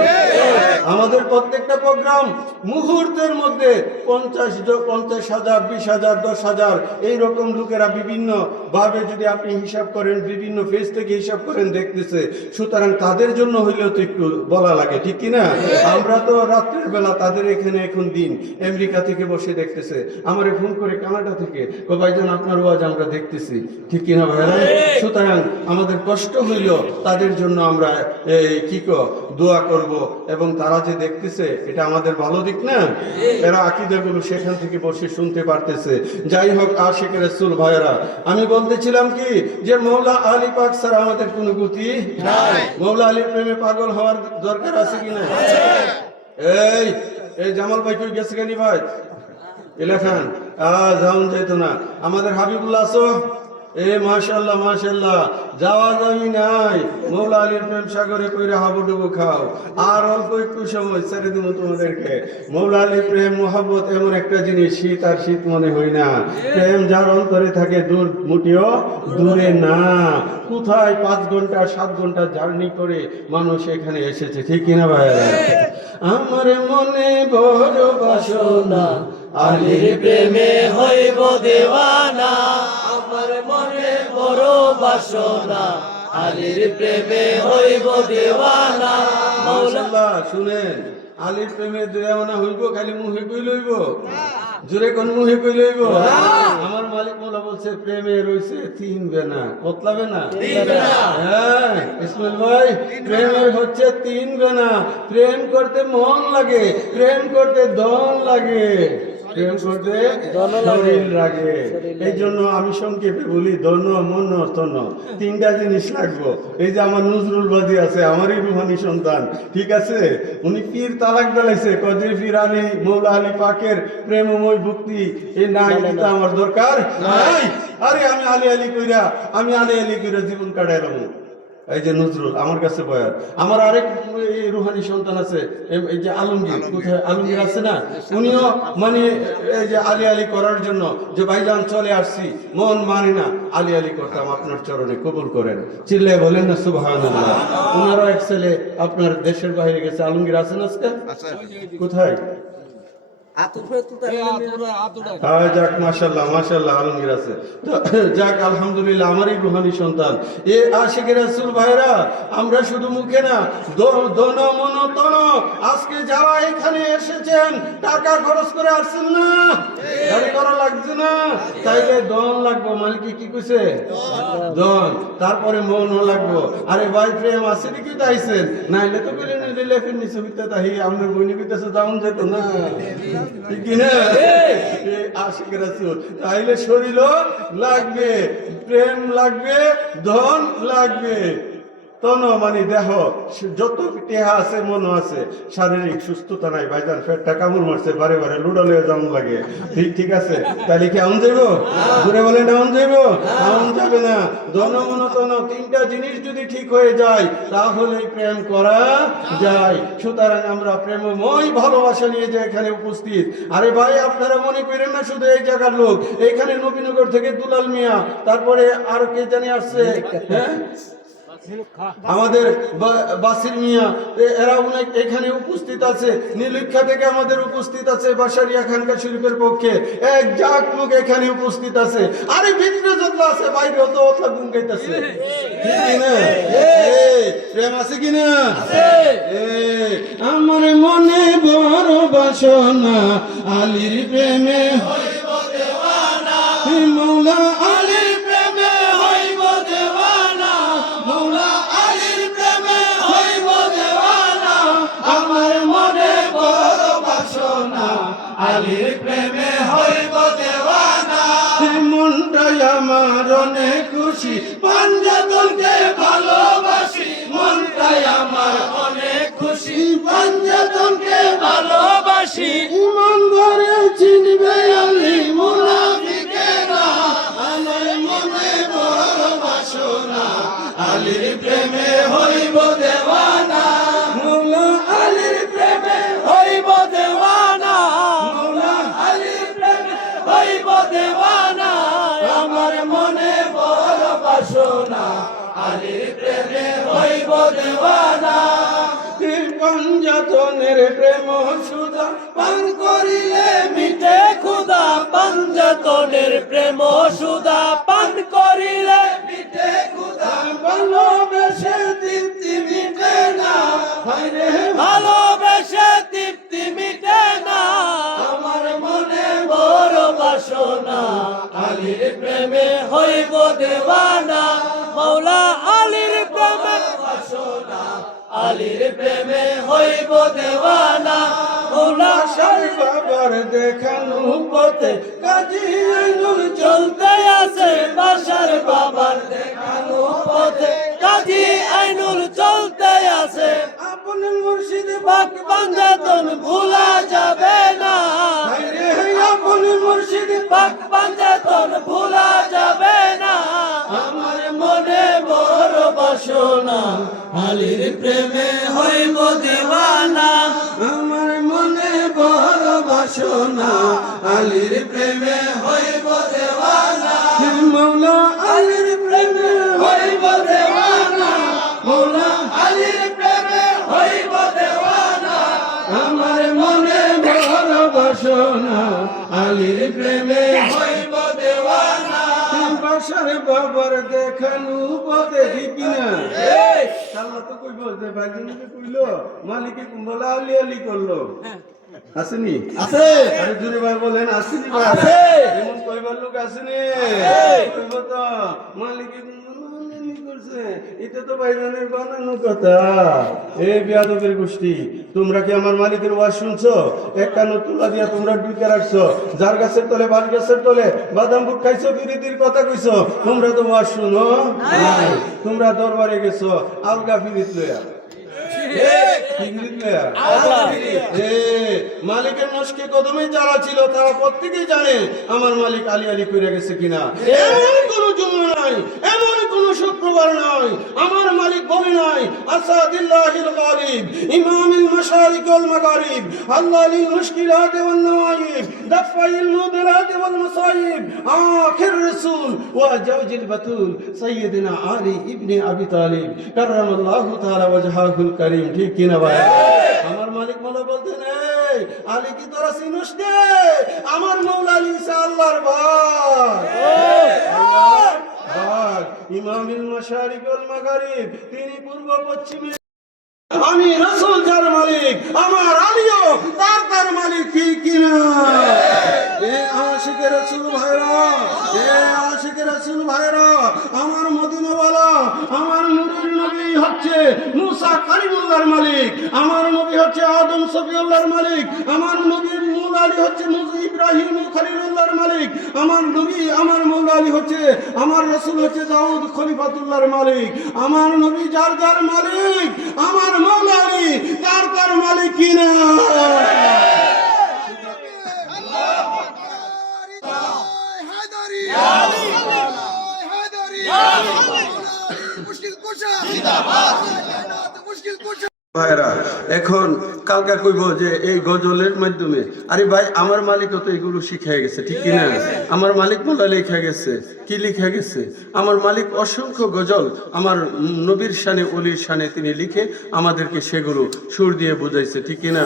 আমাদের প্রত্যেকটা প্রোগ্রাম মুহূর্তের মধ্যে 50,000, 20,000, 10,000 এইরকম লোকেরা বিভিন্ন ভাবে, যদি আপনি হিসাব করেন, বিভিন্ন ফেজ থেকে হিসাব করেন, দেখতেছে। সুতরাং তাদের জন্য হইলেও তো একটু বলা লাগে, ঠিক কিনা? আমরা তো রাত্রের বেলা, তাদের এখানে এখন দিন, আমেরিকা থেকে বসে দেখতেছে, আমারে ফোন করে কানাডা থেকে, ভাইজান আপনার ওয়াজ আমরা দেখতেছি, ঠিক কিনা ভাইরা? সুতরাং আমাদের কষ্ট হইলেও তাদের জন্য আমরা দোয়া করব, এবং তারা যে দেখতেছে এটা আমাদের ভালো দিক না? এরা আকীদাগুলো সেখান থেকে বসে শুনতে পারতেছে। যাই হোক, আশিকের রাসূল ভাইরা, আমি বলতেছিলাম কি, যে মওলা আলী পাক স্যার আমাদের কোনো গতি নাই। মওলা আলীর প্রেমে পাগল হওয়ার দরকার আছে কি না? এই জামাল ভাই কই গেছে কেনি ভাই? এলাকান যাওন যেত না। আমাদের হাবিবুল্লাহ আছো? মাশাআল্লাহ মাশাআল্লাহ, যাওয়া যাবি নাই। মওলা আলীর প্রেম সাগরে কইরা হাবুডুবু খাও, আর অল্প একটু সময় ছেড়ে দিব তোমাদেরকে। মওলা আলীর প্রেম মোহাব্বত এমন একটা জিনিস, শীত আর শীত মনে হয় না। প্রেম যার অন্তরে থাকে, দূর মুটিও দূরে না। কোথায় 5 ঘন্টা 7 ঘন্টা জার্নি করে মানুষ এখানে এসেছে, ঠিক কিনা ভাই? আমার আমার মনে বড় বাসনা আলীর প্রেমে হইব দেওয়ানা আমার মনে বড় বাসনা আলীর প্রেমে হইব দেওয়ানা মাওলা মাশাআল্লাহ শুনেন আলীর প্রেমে দেওয়ানা হইব খালি মুহে কই লইব জোরে কোন মুহে কই লইব আমার মালিক মোলা বলছে প্রেমে রইছে তিন বেনা কতলা বেনা হ্যাঁ ইসমাইল ভাই প্রেমের হচ্ছে তিন বেনা প্রেম করতে মন লাগে প্রেম করতে দন লাগে প্রেম করতে শরীর লাগে এই জন্য আমি সংক্ষেপে বলি ধন মন তন তিনটা জিনিস লাগবো এই যে আমার নজরুল বাদী আছে আমারই রুহানি সন্তান ঠিক আছে উনি পীর তালাক বেলাইছে কদরে পীর আলী মৌলা আলী পাকের প্রেমময় ভক্তি এই নাই এটা আমার দরকার নাই আরে আমি আলী আলী কইরা জীবন কাটাইলাম এই যে নজরুল আমার কাছে বয়ার আমার আরেক রুহানি সন্তান আছে এই যে আলমগীর কোথায় আলমগীর আছে না উনিও মানে এই যে আলী আলী করার জন্য যে ভাইজান চলে আসছি মন মানে না আলী আলী করতাম আপনার চরণে কবুল করেন চিল্লায় বলেন না সুবহানাল্লাহ ওনারও এক ছেলে আপনার দেশের বাইরে গেছে আলমগীর আছেন আজকে কোথায় যাক মাশাআল্লাহ মাশাআল্লাহ আলমগীর আছে তো যাক আলহামদুলিল্লাহ আমারই রুহানি সন্তান এ আশিক রাসূল ভাইরা আমরা শুধু মুখে না দন মন তন আজকে যারা এখানে এসেছেন টাকা খরচ করে আসছেন না গাড়ি করা লাগছে না তাইলে দন লাগবো মালিক কি কইছে দন তারপরে মনও লাগবো আরে ভাই প্রেম আছে নাকি তাইছেন নাইলে তো কইলেন দিলে ফির নিচে হইতে তাহি আমরা বইনি কইতেছে দাম যেত না ঠিক না আশিক রাসূল তাইলে শরীরও লাগবে প্রেম লাগবে ধন লাগবে তন মানে দেহ যত টেহা আছে মন আছে শারীরিক সুস্থতা নাই ভাইজান পেটটা কামড় মারছে বারে বারে লুডালে জাম লাগে ঠিক আছে তাহলে কি আউন যাইব ঘুরে বলে না আউন যাইব আউন যাবে না ধন মন তন তিনটা জিনিস যদি ঠিক হয়ে যায় তাহলে প্রেম করা যায় সুতরাং আমরা প্রেমময় ভালোবাসা নিয়ে যে এখানে উপস্থিত আরে ভাই আপনারা মনে করেন না শুধু এই জায়গার লোক এখানে নবীনগর থেকে দুলাল মিয়া তারপরে আর কে জানি আসছে হ্যাঁ আমাদের বাসির মিয়া এরা অনেক এখানে উপস্থিত আছে নীলক্ষা থেকে আমাদের উপস্থিত আছে বাসারিয়া খানকা শরীফের পক্ষে এক জাক লোক এখানে উপস্থিত আছে আরে ভিতরে যত আছে বাইরে অত অতলা গুন গাইতেছে ঠিক না প্রেম আছে কিনা আমার মনে বড় বাসনা আলীর প্রেমে হইব দেওয়ানা মৌলা আলীর প্রেমে হইব দেওয়ানা মৌলা আলীর প্রেমে হইব দেওয়ানা আমার মনে বড় বাসনা আলীর প্রেমে হইব দেওয়ানা মনটাই আমার অনেক খুশি পাঞ্জাতনকে ভালোবাসি মনটাই আমার অনেক খুশি পাঞ্জাতনকে ভালোবাসি ইমান ঘরে চিনবে আলী মুনাফিকেরা আমার মনে বড় বাসনা আলীর প্রেমে হইব দেওয়ানা মৌলা আলীর প্রেমে হইব দেওয়ানা মৌলা আলীর প্রেমে হইব দেওয়ানা আমার মনে বড় বাসনা আলীর প্রেমে হইব দেওয়ানা পাঞ্জাতনের প্রেম সুধা পান করিলে মিটে ক্ষুধা পাঞ্জাতনের প্রেম সুধা পান করিলে মিটে ক্ষুধা ভালোবেসে তৃপ্তি মিটে না ভালোবেসে তৃপ্তি মিটে না আমার মনে বড় বাসনা আলীর প্রেমে হইব দেওয়ানা মৌলা আলীর প্রেমে বাসনা আলীর প্রেমে হইব দেওয়ানা মৌলা শাহ বাবার দেখানো পথে কাজী আইনুল চলতে আছে বাসার বাবার দেখানো পথে কাজী আইনুল চলতে আছে আপন মুর্শিদ পাক পাঞ্জাতন ভুলা যাবে না আপন মুর্শিদ পাক পাঞ্জাতন ভুলা যাবে না আমার মনে বড় বাসনা আলীর প্রেমে হইব দেওয়ানা আমার মনে বড় বাসনা আলীর প্রেমে হইব দেওয়ানা মৌলা আলীর প্রেমে হইব দেওয়ানা মৌলা আলীর প্রেমে হইব দেওয়ানা আমার বাসনা আলীর প্রেমে হইব দেওয়ানা বাসার বাবার দেখানো পথে কিনা আল্লাহ তো কইব যে ভাইজানকে কইলো মালিকে কুম্বলা আলি আলি করলো আসেনি আছে আরে জুরে ভাই বলেন আসেনি ভাই আছে এমন কইবার লোক আসেনি কইব তো মালিকে করছে এটা তো ভাইজানের বানানো কথা। এই বিয়াদবের গোষ্ঠী, তোমরা কি আমার মালিকের ওয়াজ শুনছো? এক কানো তুলা দিয়া তোমরা ঢুকে রাখছো, যার গাছের তলে বাঁশ গাছের তলে বাদাম বুট খাইছো, বিরোধীর কথা কইছো। তোমরা তো ওয়াজ শুনো নাই, তোমরা দরবারে গেছো আলগা ফিরিত লইয়া। মালিকের নস্কে কদমে যারা ছিল তারা প্রত্যেকেই জানে আমার মালিক আলী আলী করে গেছে কিনা। এমন কোন জুমা নাই, এমন কোন শুক্রবার নাই আমার মালিক বলে নাই আসাদিল্লাহিল গালিব ইমামিল মাশারিক ওয়াল মাগারিব আল্লাহিল মুশকিলাত ওয়ান নওয়াইব দাফাইল মুদিরাত ওয়াল মাসাইব আখির রাসূল ওয়া জাওজিল বাতুল সাইয়্যিদিনা আলী ইবনে আবি তালিব কাররামাল্লাহু তাআলা ওয়াজহাহুল কারীম। ঠিক কিনা ভাই? আমার মালিক মৌলা বলতেন এই আলী কি তোরা চিনিস নে? আমার মৌলা আলী ঈসা আল্লাহর ভাই, ইমামিল মাশারিক ওয়াল মাগারিব, তিনি পূর্ব পশ্চিমে। আমি রাসূল যার মালিক আমার আলীও তার মালিক। ঠিক কিনা? এ আশিকের রাসূল ভাইরা, এ আশিকের রাসূল ভাইরা, আমার মদিনাওয়ালা আমার নূরের নবী হচ্ছে মুসা কালিমুল্লাহর মালিক, আমার নবী হচ্ছে আদম সফিউল্লাহর মালিক, আমার নবীর মৌলা আলী হচ্ছে মুসা ইব্রাহিম খলিলুল্লাহর মালিক, আমার নবী আমার মৌলা আলী হচ্ছে, আমার রাসূল হচ্ছে দাউদ খলিফাতুল্লাহর মালিক। আমার নবী যার যার মালিক, আমার মৌলা আলী তার মালিক কিনা? ভাইরা এখন কালকা কইব যে এই গজলের মাধ্যমে, আরে ভাই আমার মালিকও তো এগুলো শিখাই গেছে। ঠিক কিনা? আমার মালিক মোলা লেখা গেছে, কি লেখা গেছে? আমার মালিক অসংখ্য গজল আমার নবীর শানে অলির শানে তিনি লিখে আমাদেরকে সেগুলো সুর দিয়ে বুঝাইছে। ঠিক কিনা?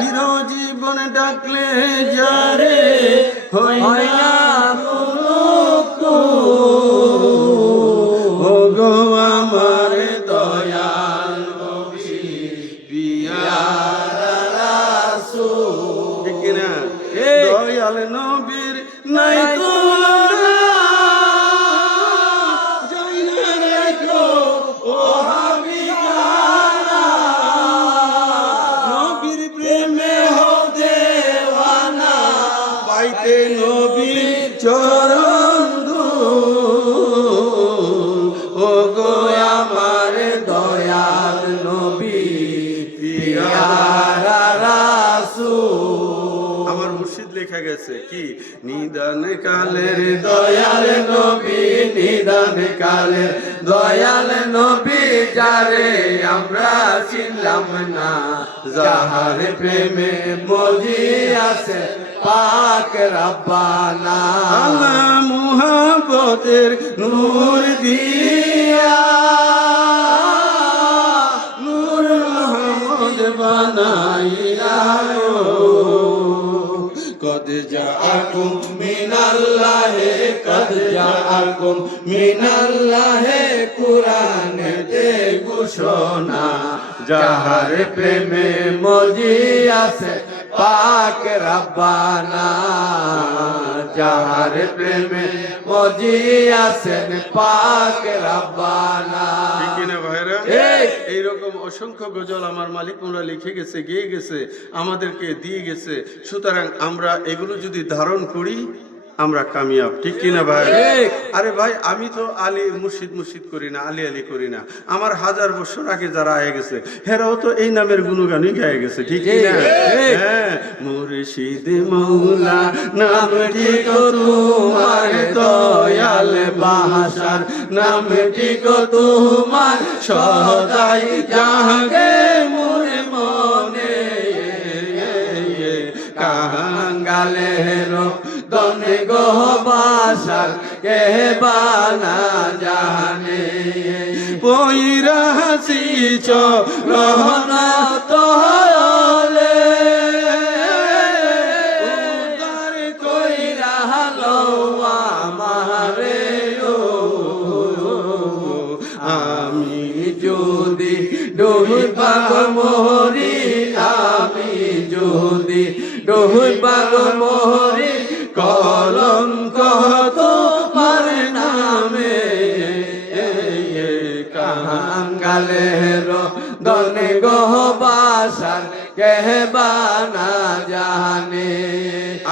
চিরজীবন ডাকলে যারে হয় না ও গো আমার দয়াল নবী পিয়ারা রাসূল। ঠিক কিনা? দয়াল নবীর নাই তুলনা, যাই না রেখো ও হাবিবানা, নবীর প্রেমে হো দেওয়ানা, পাইতে নবীর চরণ ধুল। ও গো আমার দয়াল নবী পিয়ারা রাসূল। আমার মুর্শিদ লেখা গেছে কি? নিদান কালের দয়াল নবী, নিদান কালের দয়াল নবী, যারে আমরা ছিলাম না, যাহার প্রেমে মজি আছে পাক রব্বানা। আল্লাহ মুহাব্বতের নূর দিয়া নূর মুহাম্মদ বানাইয়া কদ জাআকুম মিনাল্লাহি, কদ জাআকুম মিনাল্লাহি, কুরআনেতে ঘোষণা, যাহার প্রেমে মজি আছে পাক রব্বানা, যাহার প্রেমে মজি আছেন পাক রব্বানা। ঠিক কিনা ভাইরা? এইরকম অসংখ্য গজল আমার মালিক মোরা লিখে গেছে, গেয়ে গেছে, আমাদেরকে দিয়ে গেছে। সুতরাং আমরা এগুলো যদি ধারণ করি আমরা কামিয়াব। ঠিক কিনা ভাই? আরে ভাই আমি তো আলী মুর্শিদ করি না, আলী আলী করি না। আমার 1000 বছর আগে যারা আয়ে গেছে হেরাও তো এই নামের গুণগানই গায়ে গেছে। ঠিক কিনা? হ্যাঁ, মুর্শিদ মৌলা নামটি তো তোমার, দয়াল বাহাশার নামটি তো তোমার, সদাই জাগে মোর মনে, কাঙ্গালের দনে গো বাসার কে বানা জানে, পইরা হাসিছ রহনা তলে যদি ডুবাগ মোহরি কলঙ্ক তোমার নামে কাঙ্গালের দনে গহবাসার কেহবা না জানে।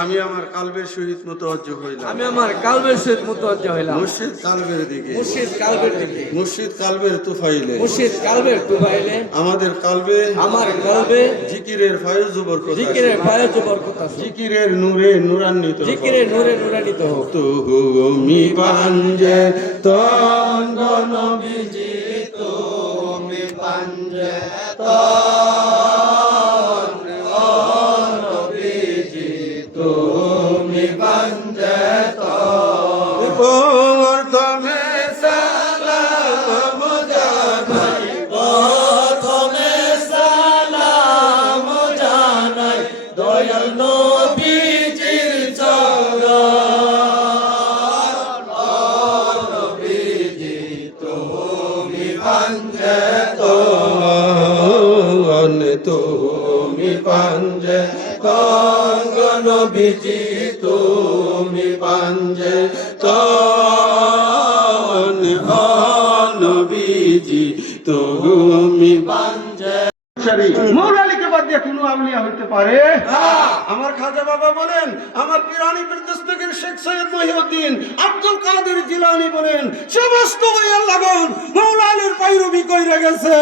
আমি আমার কালবের সহিত মুতাওয়াজ্জহ হইলাম, আমি আমার কালবের সহিত মুতাওয়াজ্জহ হইলাম মুর্শিদ কালবের দিকে, মুর্শিদ কালবের দিকে, মুর্শিদ কালবের তুফাইলে, মুর্শিদ কালবের তুফাইলে আমাদের কালবে আমার কলবে জিকিরের ফয়েজ বরকত আছে, জিকিরের ফায়েজ বরকত আছে, জিকিরের নূরে নূরান্বিত হোক। জিকিরের নূরে নূরান্বিত হোক। তুমি পাঞ্জে তঙ্গ নবীজি, তুমি পাঞ্জে নবীজি, তুমি পাঞ্জে প্রথমে সালাম জানাই, প্রথমে সালাম জানাই দয়াল নবীজির চরণ, নবীজি তুমি পাঞ্জে তুমি পাঞ্জে তঙ্গ নবীজি, তুমি পাঞ্জে নবীজি, তুমি পাঞ্জে। মৌলালিকে বাদ দিয়ে কোনো আউলিয়া হইতে পারে? আমার খাজা বাবা বলেন, আমার পিরানি দস্তগীর শেখ সৈয়দ মহিউদ্দিন আব্দুল কাদের জিলানী বলেন, সমস্ত আল্লাহগণ মৌলালির পায়রবি কইরা গেছে।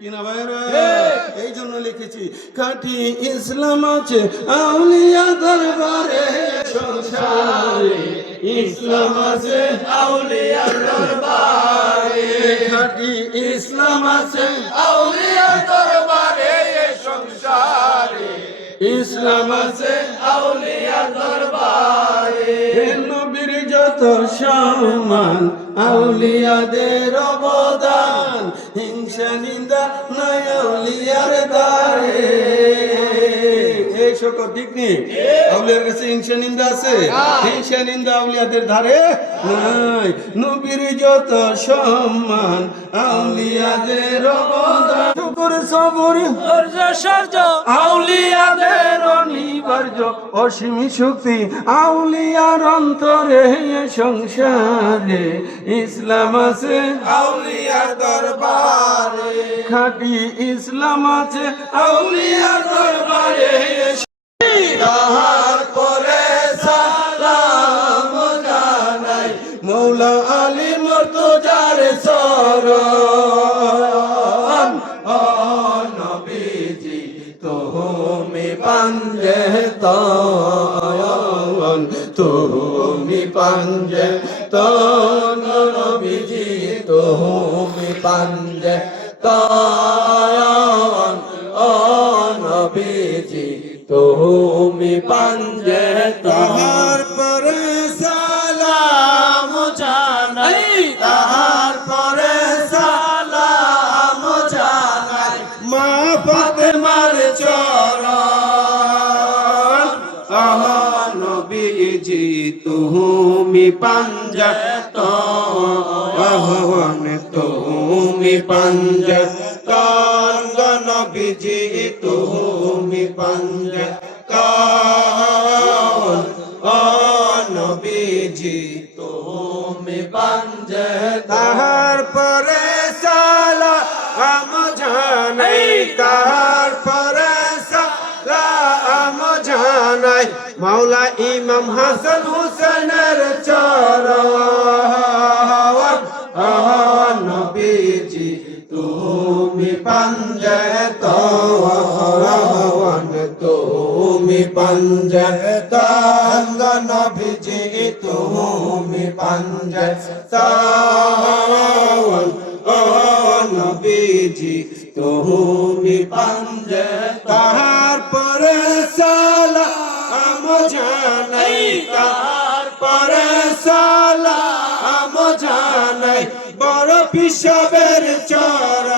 কিনা ভাইরা, এই জন্য লিখেছি খাঁটি ইসলাম আছে আউলিয়া দরবারে, সংসারে ইসলাম আছে আউলিয়া দরবারে, খাঁটি ইসলাম আছে আউলিয়া দরবারে, সংসারে ইসলাম আছে আউলিয়া দরবারে। নবীর যত সম্মান আউলিয়াদের অবদান, হিংসা নিন্দা নাই আউলিয়ার দ্বারে। এই সকল ঠিক নেই, আউলিয়ার কাছে হিংসা নিন্দা আছে? হিংসা নিন্দা আউলিয়াদের ধারে নাই। নবীর যত সম্মান আউলিয়াদের অবদান, শুকর সবর ধৈর্য সহ্য আউলিয়াদের অনিবার্য, অসীম শক্তি আউলিয়ার অন্তরে, সংসারে ইসলাম আছে আউলিয়ার দরবারে, খাঁটি ইসলাম আছে আউলিয়ার দরবারে। তারপরে সালাম জানাই মৌলা আলী মুর্তজার চরণ, নবীজি তুমি পাঞ্জে তন, তুমি পাঞ্জে তন, নবীজি তুমি পাঞ্জে তন, নবীজি তুমি পাঞ্জে তন। পরে সালাম জানাই, তাহার পরে সালাম জানাই মা ফাতেমার চরণ, নবীজি তুমি পাঞ্জে তন, তুমি পাঞ্জে তন, নবীজি তুমি পাঞ্জে তন, নবীজি তুমি পাঞ্জে। তাহার পরে সালাম জানাই, তাহার পরে সালাম জানাই মাওলা ইমাম হাসান হুসেনের চরণ, নবীজি তুমি পাঞ্জে তন, তুমি পাঞ্জে তন, নবীজি তুমি পাঞ্জে তন, নবীজি তুমি পাঞ্জে। তাহার পরে সালাম জানাই, তাহার পরে সালাম জানাই বড় পিসাবের চরণ,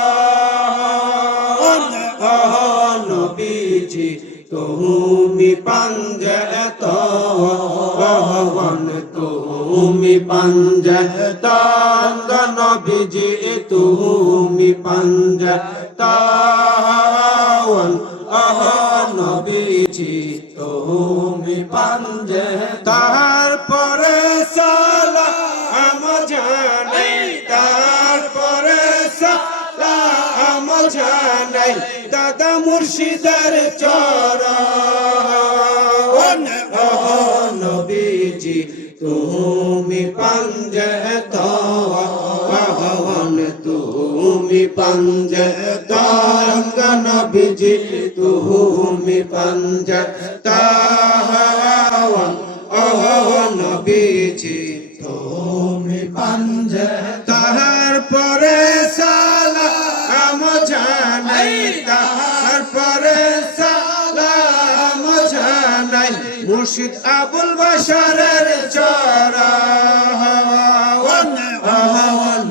নবীজি তুমি পাঞ্জে তন, তুমি পাঞ্জে তন, নবীজি তুমি পাঞ্জে তন, নবীজি তুমি পাঞ্জে তারপরে সালাম জানাই, তারপরে সালাম জানাই দাদা মুর্শিদের চরণ। ও নবীজি তুমি পাঞ্জে তওয়ান তুমি পাঞ্জে তরঙ্গ নবীজি তুমি পাঞ্জে তওয়ান ও নবীজি তুমি পাঞ্জে তারপরে সালাম জানাই, তারপরে সালাম জানাই মুর্শিদ আবুল বাশারের চরণ।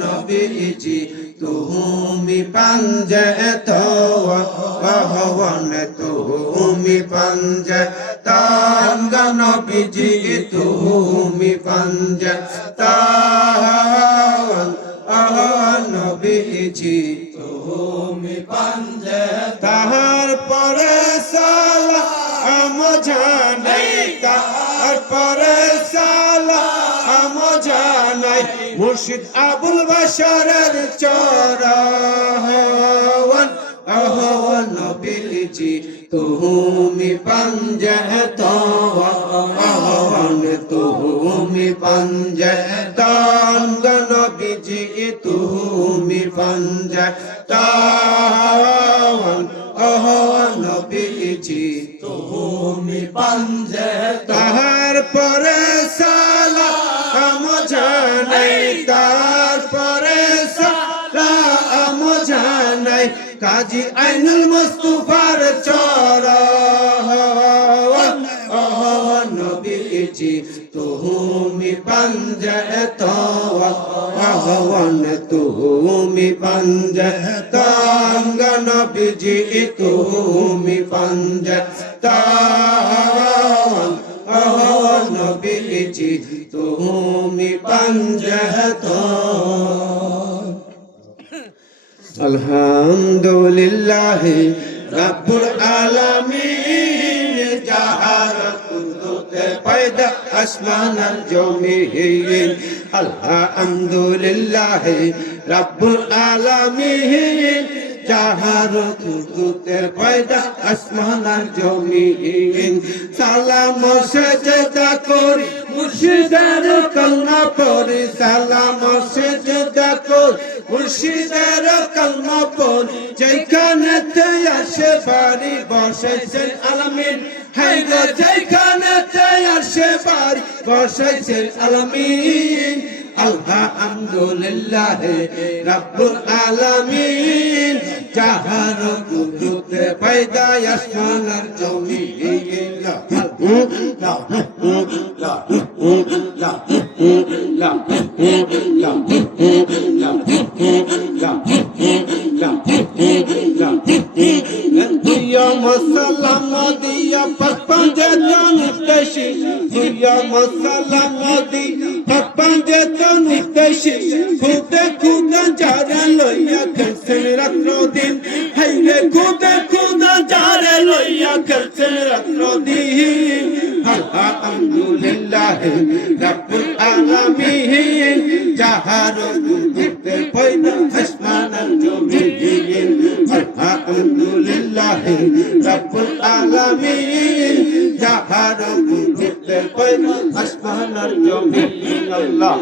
নবীজি তুমি পাঞ্জে তওয়ান তুমি পাঞ্জে তরঙ্গ নবীজি তুমি পাঞ্জে তওয়ান নবীজি তুমি পাঞ্জে তারপরে সালাম জানাই, তারপরে সালাম জানাই মুর্শিদ আবুল বাশারের চরণ। নবীজি তুমি পাঞ্জে তওয়ান তুমি পাঞ্জে তরঙ্গ নবীজি তুমি পাঞ্জে তওয়ান নবীজি তুমি পাঞ্জে তারপরে সালাম জানাই, তারপরে সালাম জানাই কাজী আইনুল মুস্তাফার চরণ। নবীজি তুমি পাঞ্জে তওয়ান তুমি পাঞ্জে তরঙ্গ নবীজি তুমি পাঞ্জে তওয়ান নবীজি তুমি পাঞ্জে তওয়ান। আলহামদুলিল্লাহ রাব্বুল আলামিন যাহার কুদরতে পয়দা আসমান আর জমিন। আলহামদুলিল্লাহ রাব্বুল আলামিন যাহার কুদরতে পয়দা আসমান আর জমিন। সালাম সেজদা করি মুর্শিদের কলমা পড়ি, সালাম সেজদা করি মুর্শিদের কলমা পড়ি। যেখানেতে আসে বাড়ি বসাইছেন আলামিন, হাই গো যেখানেতে আসে বাড়ি বসাইছেন আলামিন। আলহামদুলিল্লাহ রাব্বুল আলামিন যাহার কুদরতে পয়দা আসমান আর জমিন। দুইয়া মসালাম দিয়া পাঞ্জে তনুতেশি, দুইয়া মসালাম দিয়া পাঞ্জে তনুতেশি। খুদে খুদা যারে লইয়া খেলছেন রাত্র দিন, হাইরে খুদে খুদা যারে লইয়া খেলছেন রাত্র দিন। আলহামদুলিল্লাহ রাব্বুল আলামিন যাহার কুদরতে পয়দা আসমান আর জমিন। আলহামদুলিল্লাহ রাব্বুল আলামিন যাহার কুদরতে পয়দা আসমান আর জমিন। আল্লাহ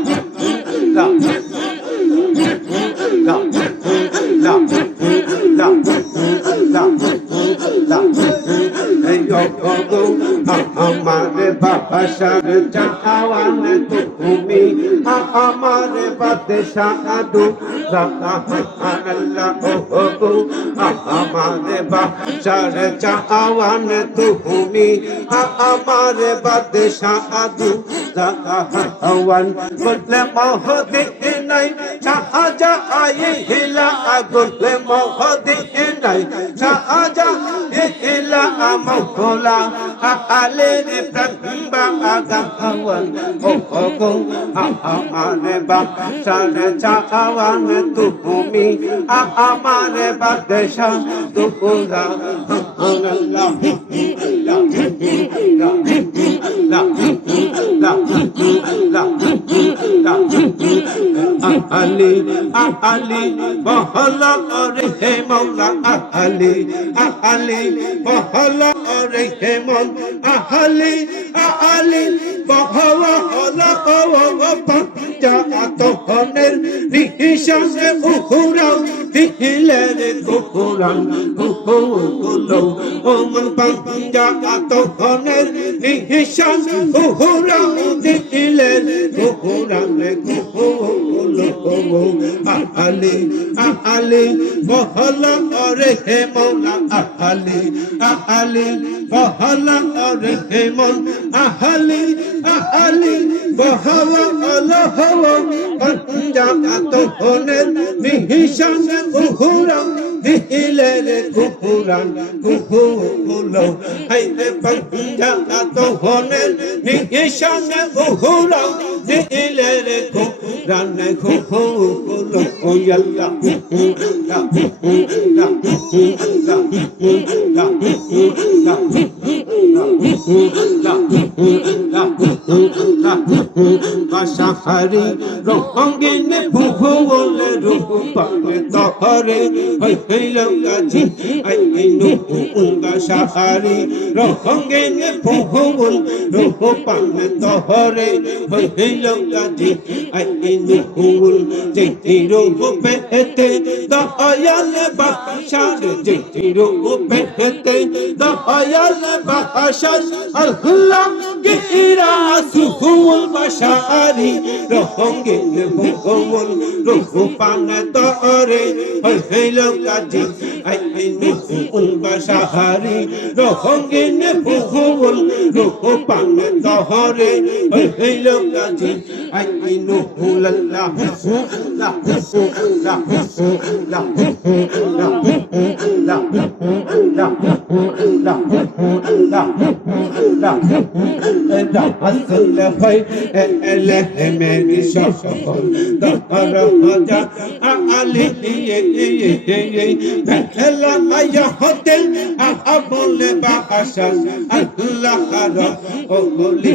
আমারে বাসার চাওয়ান তুমি, আমারে বাদশাহ দু আল্লাহ আমারে বাসার চাওয়ান তুমি, আমারে বাদশাহ দু আওয়ান বললে মহদি নাই শাহজা আয়ে হিলা বললে মহদি নাই শাহজা হিলা মহলা আলের প্রাণবা আগাওয়ান ও গো আমারে বাদশার চাওয়ান তুমি, আমারে বাদশাহ তুলা আল্লাহ আলি আলি বহলা রে হে মৌলা আলি আলি বহলা রে হে মৌলা আলি আলি বহলা ও পাঞ্জা আতনের নিশানে উহুরাও দিলে রে কুকুরান কুকুলো ও মন পাঞ্জা আতনের নিশান উহুরাও দিলে কুকুরান রে কুকুলো আলি আলি বহলা রে হে মৌলা আলি আলি বহলা রে হে মৌলা আলি আলি বহলা পাঞ্জা আতনের নিশানে উহুরাও দিলে রে কুকুরান কুকুলো হাইতে পাঞ্জা আতনের নিশানে উহুরাও দিলে রে কুকুরান কুকুলো ও আল্লাহ বাসাহারি রঙ্গিন ভুবলে রূপালে তহরে হইল গাজি আইনু বাসাহারি রঙ্গিন ভুবল রূপালে তহরে হইল গাজি আইনু যেটি রূপে হেতে দয়াল বাসার যেটি রূপে হেতে দয়াল বাসার আল্লাহ গিরা সুহুল বাসারি রঙ্গিন ভুবল রূপালে তহরে হইল গাজি আইনু বাসাহারি রঙ্গিন ভুবল রূপালে তহরে হইল গাজি আইনু লাল্লাহ মেরি সফল দহর হজা আলি ভেলা মায়া হতে বলে বাসা আল্লাহ ও বলি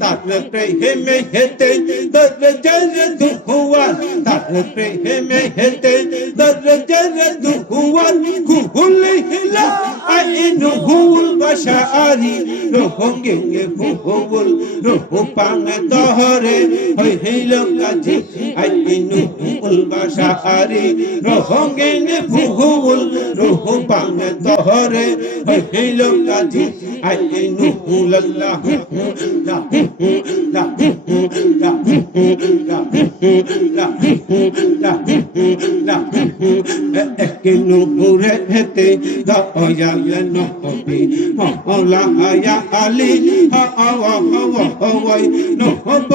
তার প্রেমে হেতে দরজের দুয়ার তার প্রেমে হেতে দরজের দুয়ার খুলে হিলা আইনু হুল বাসারি রঙ্গে ভুবল রূপাং দহরে হইল গাজি আইনু হুল বাসারি রঙ্গে ভুবল রূপাং দহরে হইল গাজি আইনু হুল্লাহ একনু পুরে হেতে দয়াল নবী মহলা আয়া আলী হাওয়াই নহব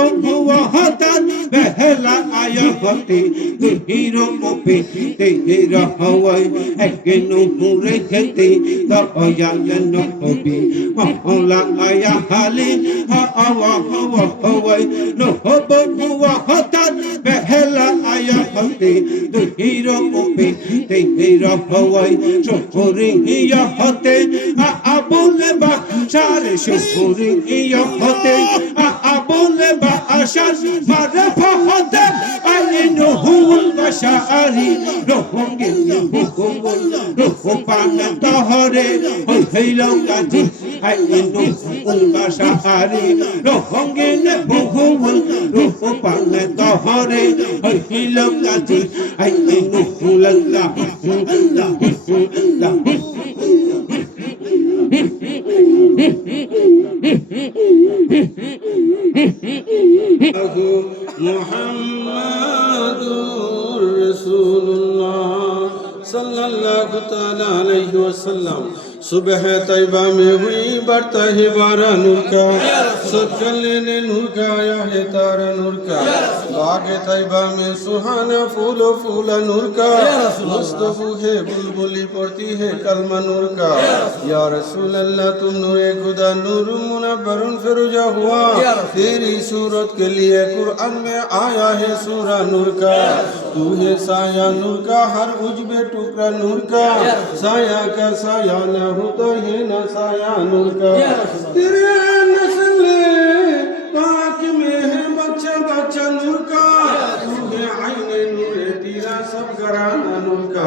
হাতান বেহলা আয়া হতে তুহিরো মপে তেহির হাওয়াই একনু পুরে হেতে দয়াল নবী মহলা আয়া আলী হাওয়াই নহব হাতান বেহলা আয়া হতে তুহিরো মপে তেহির হাওয়াই শুকরি ইয়া হতে আবুলে বাশার শুকরি ইয়া হতে আবুলে বাশার মারে ফহতে আইনু হুল বাশারি রঙ্গে ভুবল রূপাং দহরে হইল গাজি আইনু হুল বাশারি রঙ্গে ভুবল রূপাং দহরে হইল গাজি আইনু হুল্লাহ মুহাম্মাদুর রাসূলুল্লাহ सल्लल्लाहु ताला अलैहि वसल्लम। सुबह तैयबा में हुई बढ़ता है बारा नूर का, सदका लेने नूर का आया है तारा नूर का। बाग तैयबा में सुहाना फूलो फूला नूर का, मुस्तफू है बुलबुली पड़ती है कलमा नूर का। या रसूल अल्लाह तुम नूरे खुदा नूर मुनव्वरुन फिरोजा हुआ, तेरी सूरत के लिए कुरान में आया है सूरा नूर का। तू है साया नूर का हर उजबे टुकड़ा नूर का साया का साया न हो तो है न साया नूर का तेरे नस्ल पाक में है बच्चा बच्चा नूर का तू है आईने नूर तेरा सब घराना नूर का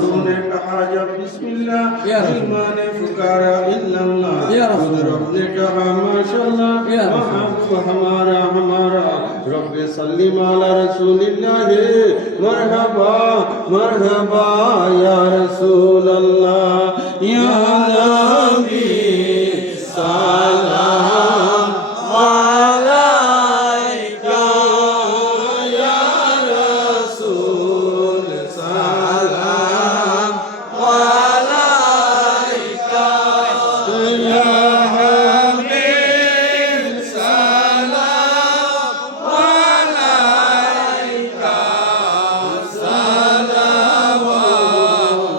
तुमने कहा जब बिस्मिल्लाह ईमान ने पुकारा इल्लल्लाह खुद रब ने कहा माशाअल्लाह हमारा हमारा रब सल्ली अला रसूलिल्लाह मरहबा मरहबा या रसूल अल्लाह या नबी सलाम अलैका या रसूल सलाम अलैका या हबीब सलाम अलैका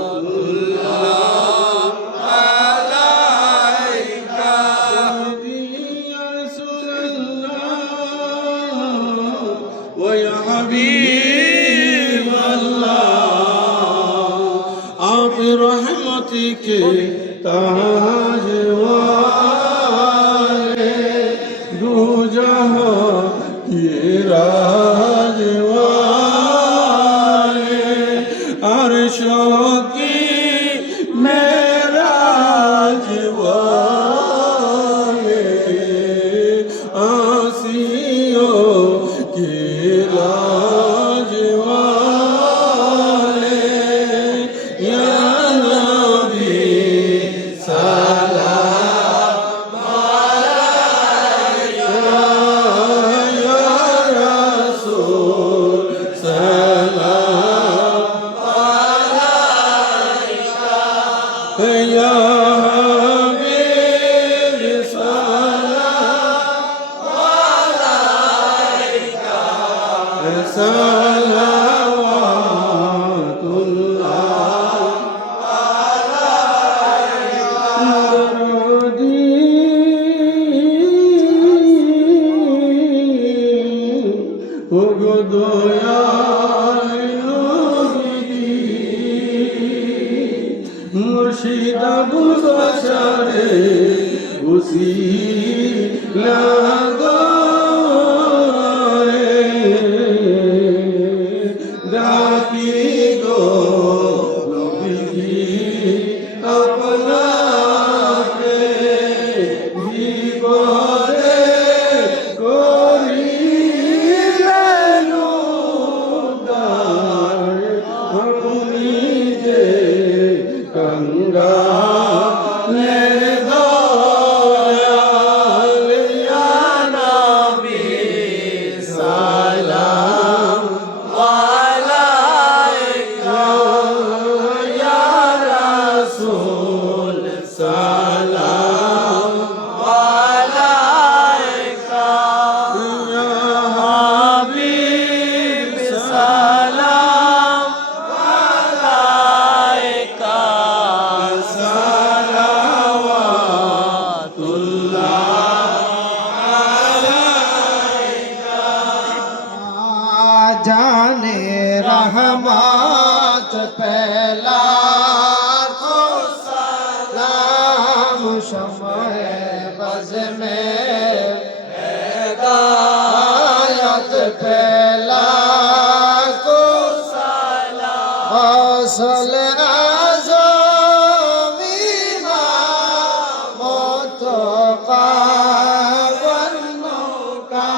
सलावतुल्लाह अलैका या रसूल अल्लाह व या हबीब अल्लाह आप रहमती के ताज वाले दो जहां के राज वाले अर्शों की मेराज वाले आसियों के लाज वाले या नबी सलाम अलैका या रसूल सलाम अलैका या हबीब सलाम अलैका मुर्शिद अबुल बशरे उसी लगाए दाकी गो नबी अपना पे भी बोले गोरी लेनो दार अपनी जे गंगा ले दयाल या नबी सलाम अलैका या रसूल सलाम अलैका या हबीब सलाम अलैका जाने रहमत पहला को सलाम शमए बज़ में हिदायत पहला को सलाम गौसल आज़म इमाम मुत्तक़ा वन्नो का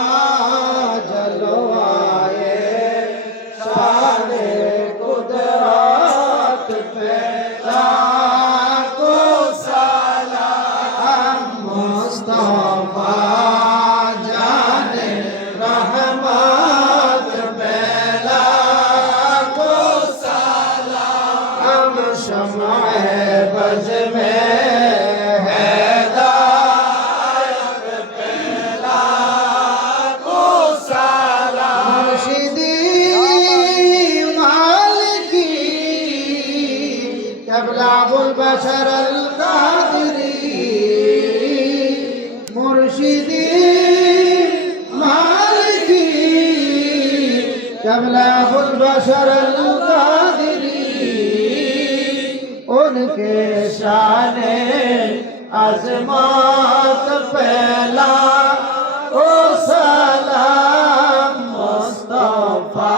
जलवाए शाने कुदरत पे लाखो सलाम मुस्तफा जाने रहमत पे लाखो सलाम शमए बज़ में हिदायत पे लाखो सलाम मुर्शिदी मालिकी क़िबला अबुल बशर अल कादरी मुर्शिदी मालिकी क़िबला अबुल बशर कादरी उनके शाने अजमत पहला ओ सलाम मुस्तफा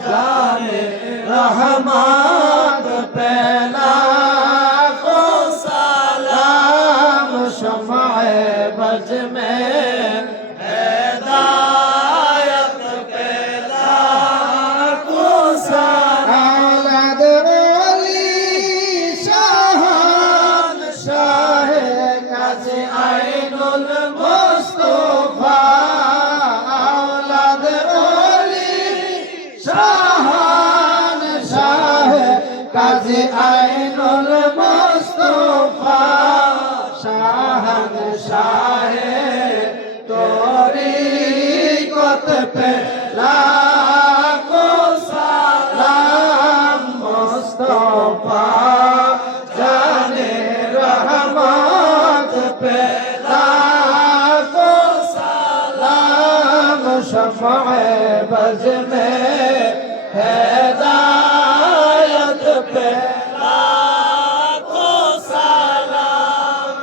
जाने रहमत पहला ओ सलाम शमाए बज में हिदायत पहला को सलाम औलाद ओली शाहान शाह गाज़ी आइनुल मुस्तफा औलाद ओली शाहान शाह गाज़ी आइनुल मुस्तफा शाहन शाह तरीक़त पे लाखो सलाम मुस्तफा जाने रहमत पे लाखो सलाम शफ़ाए बज़ में हिदायत पे लाखो सलाम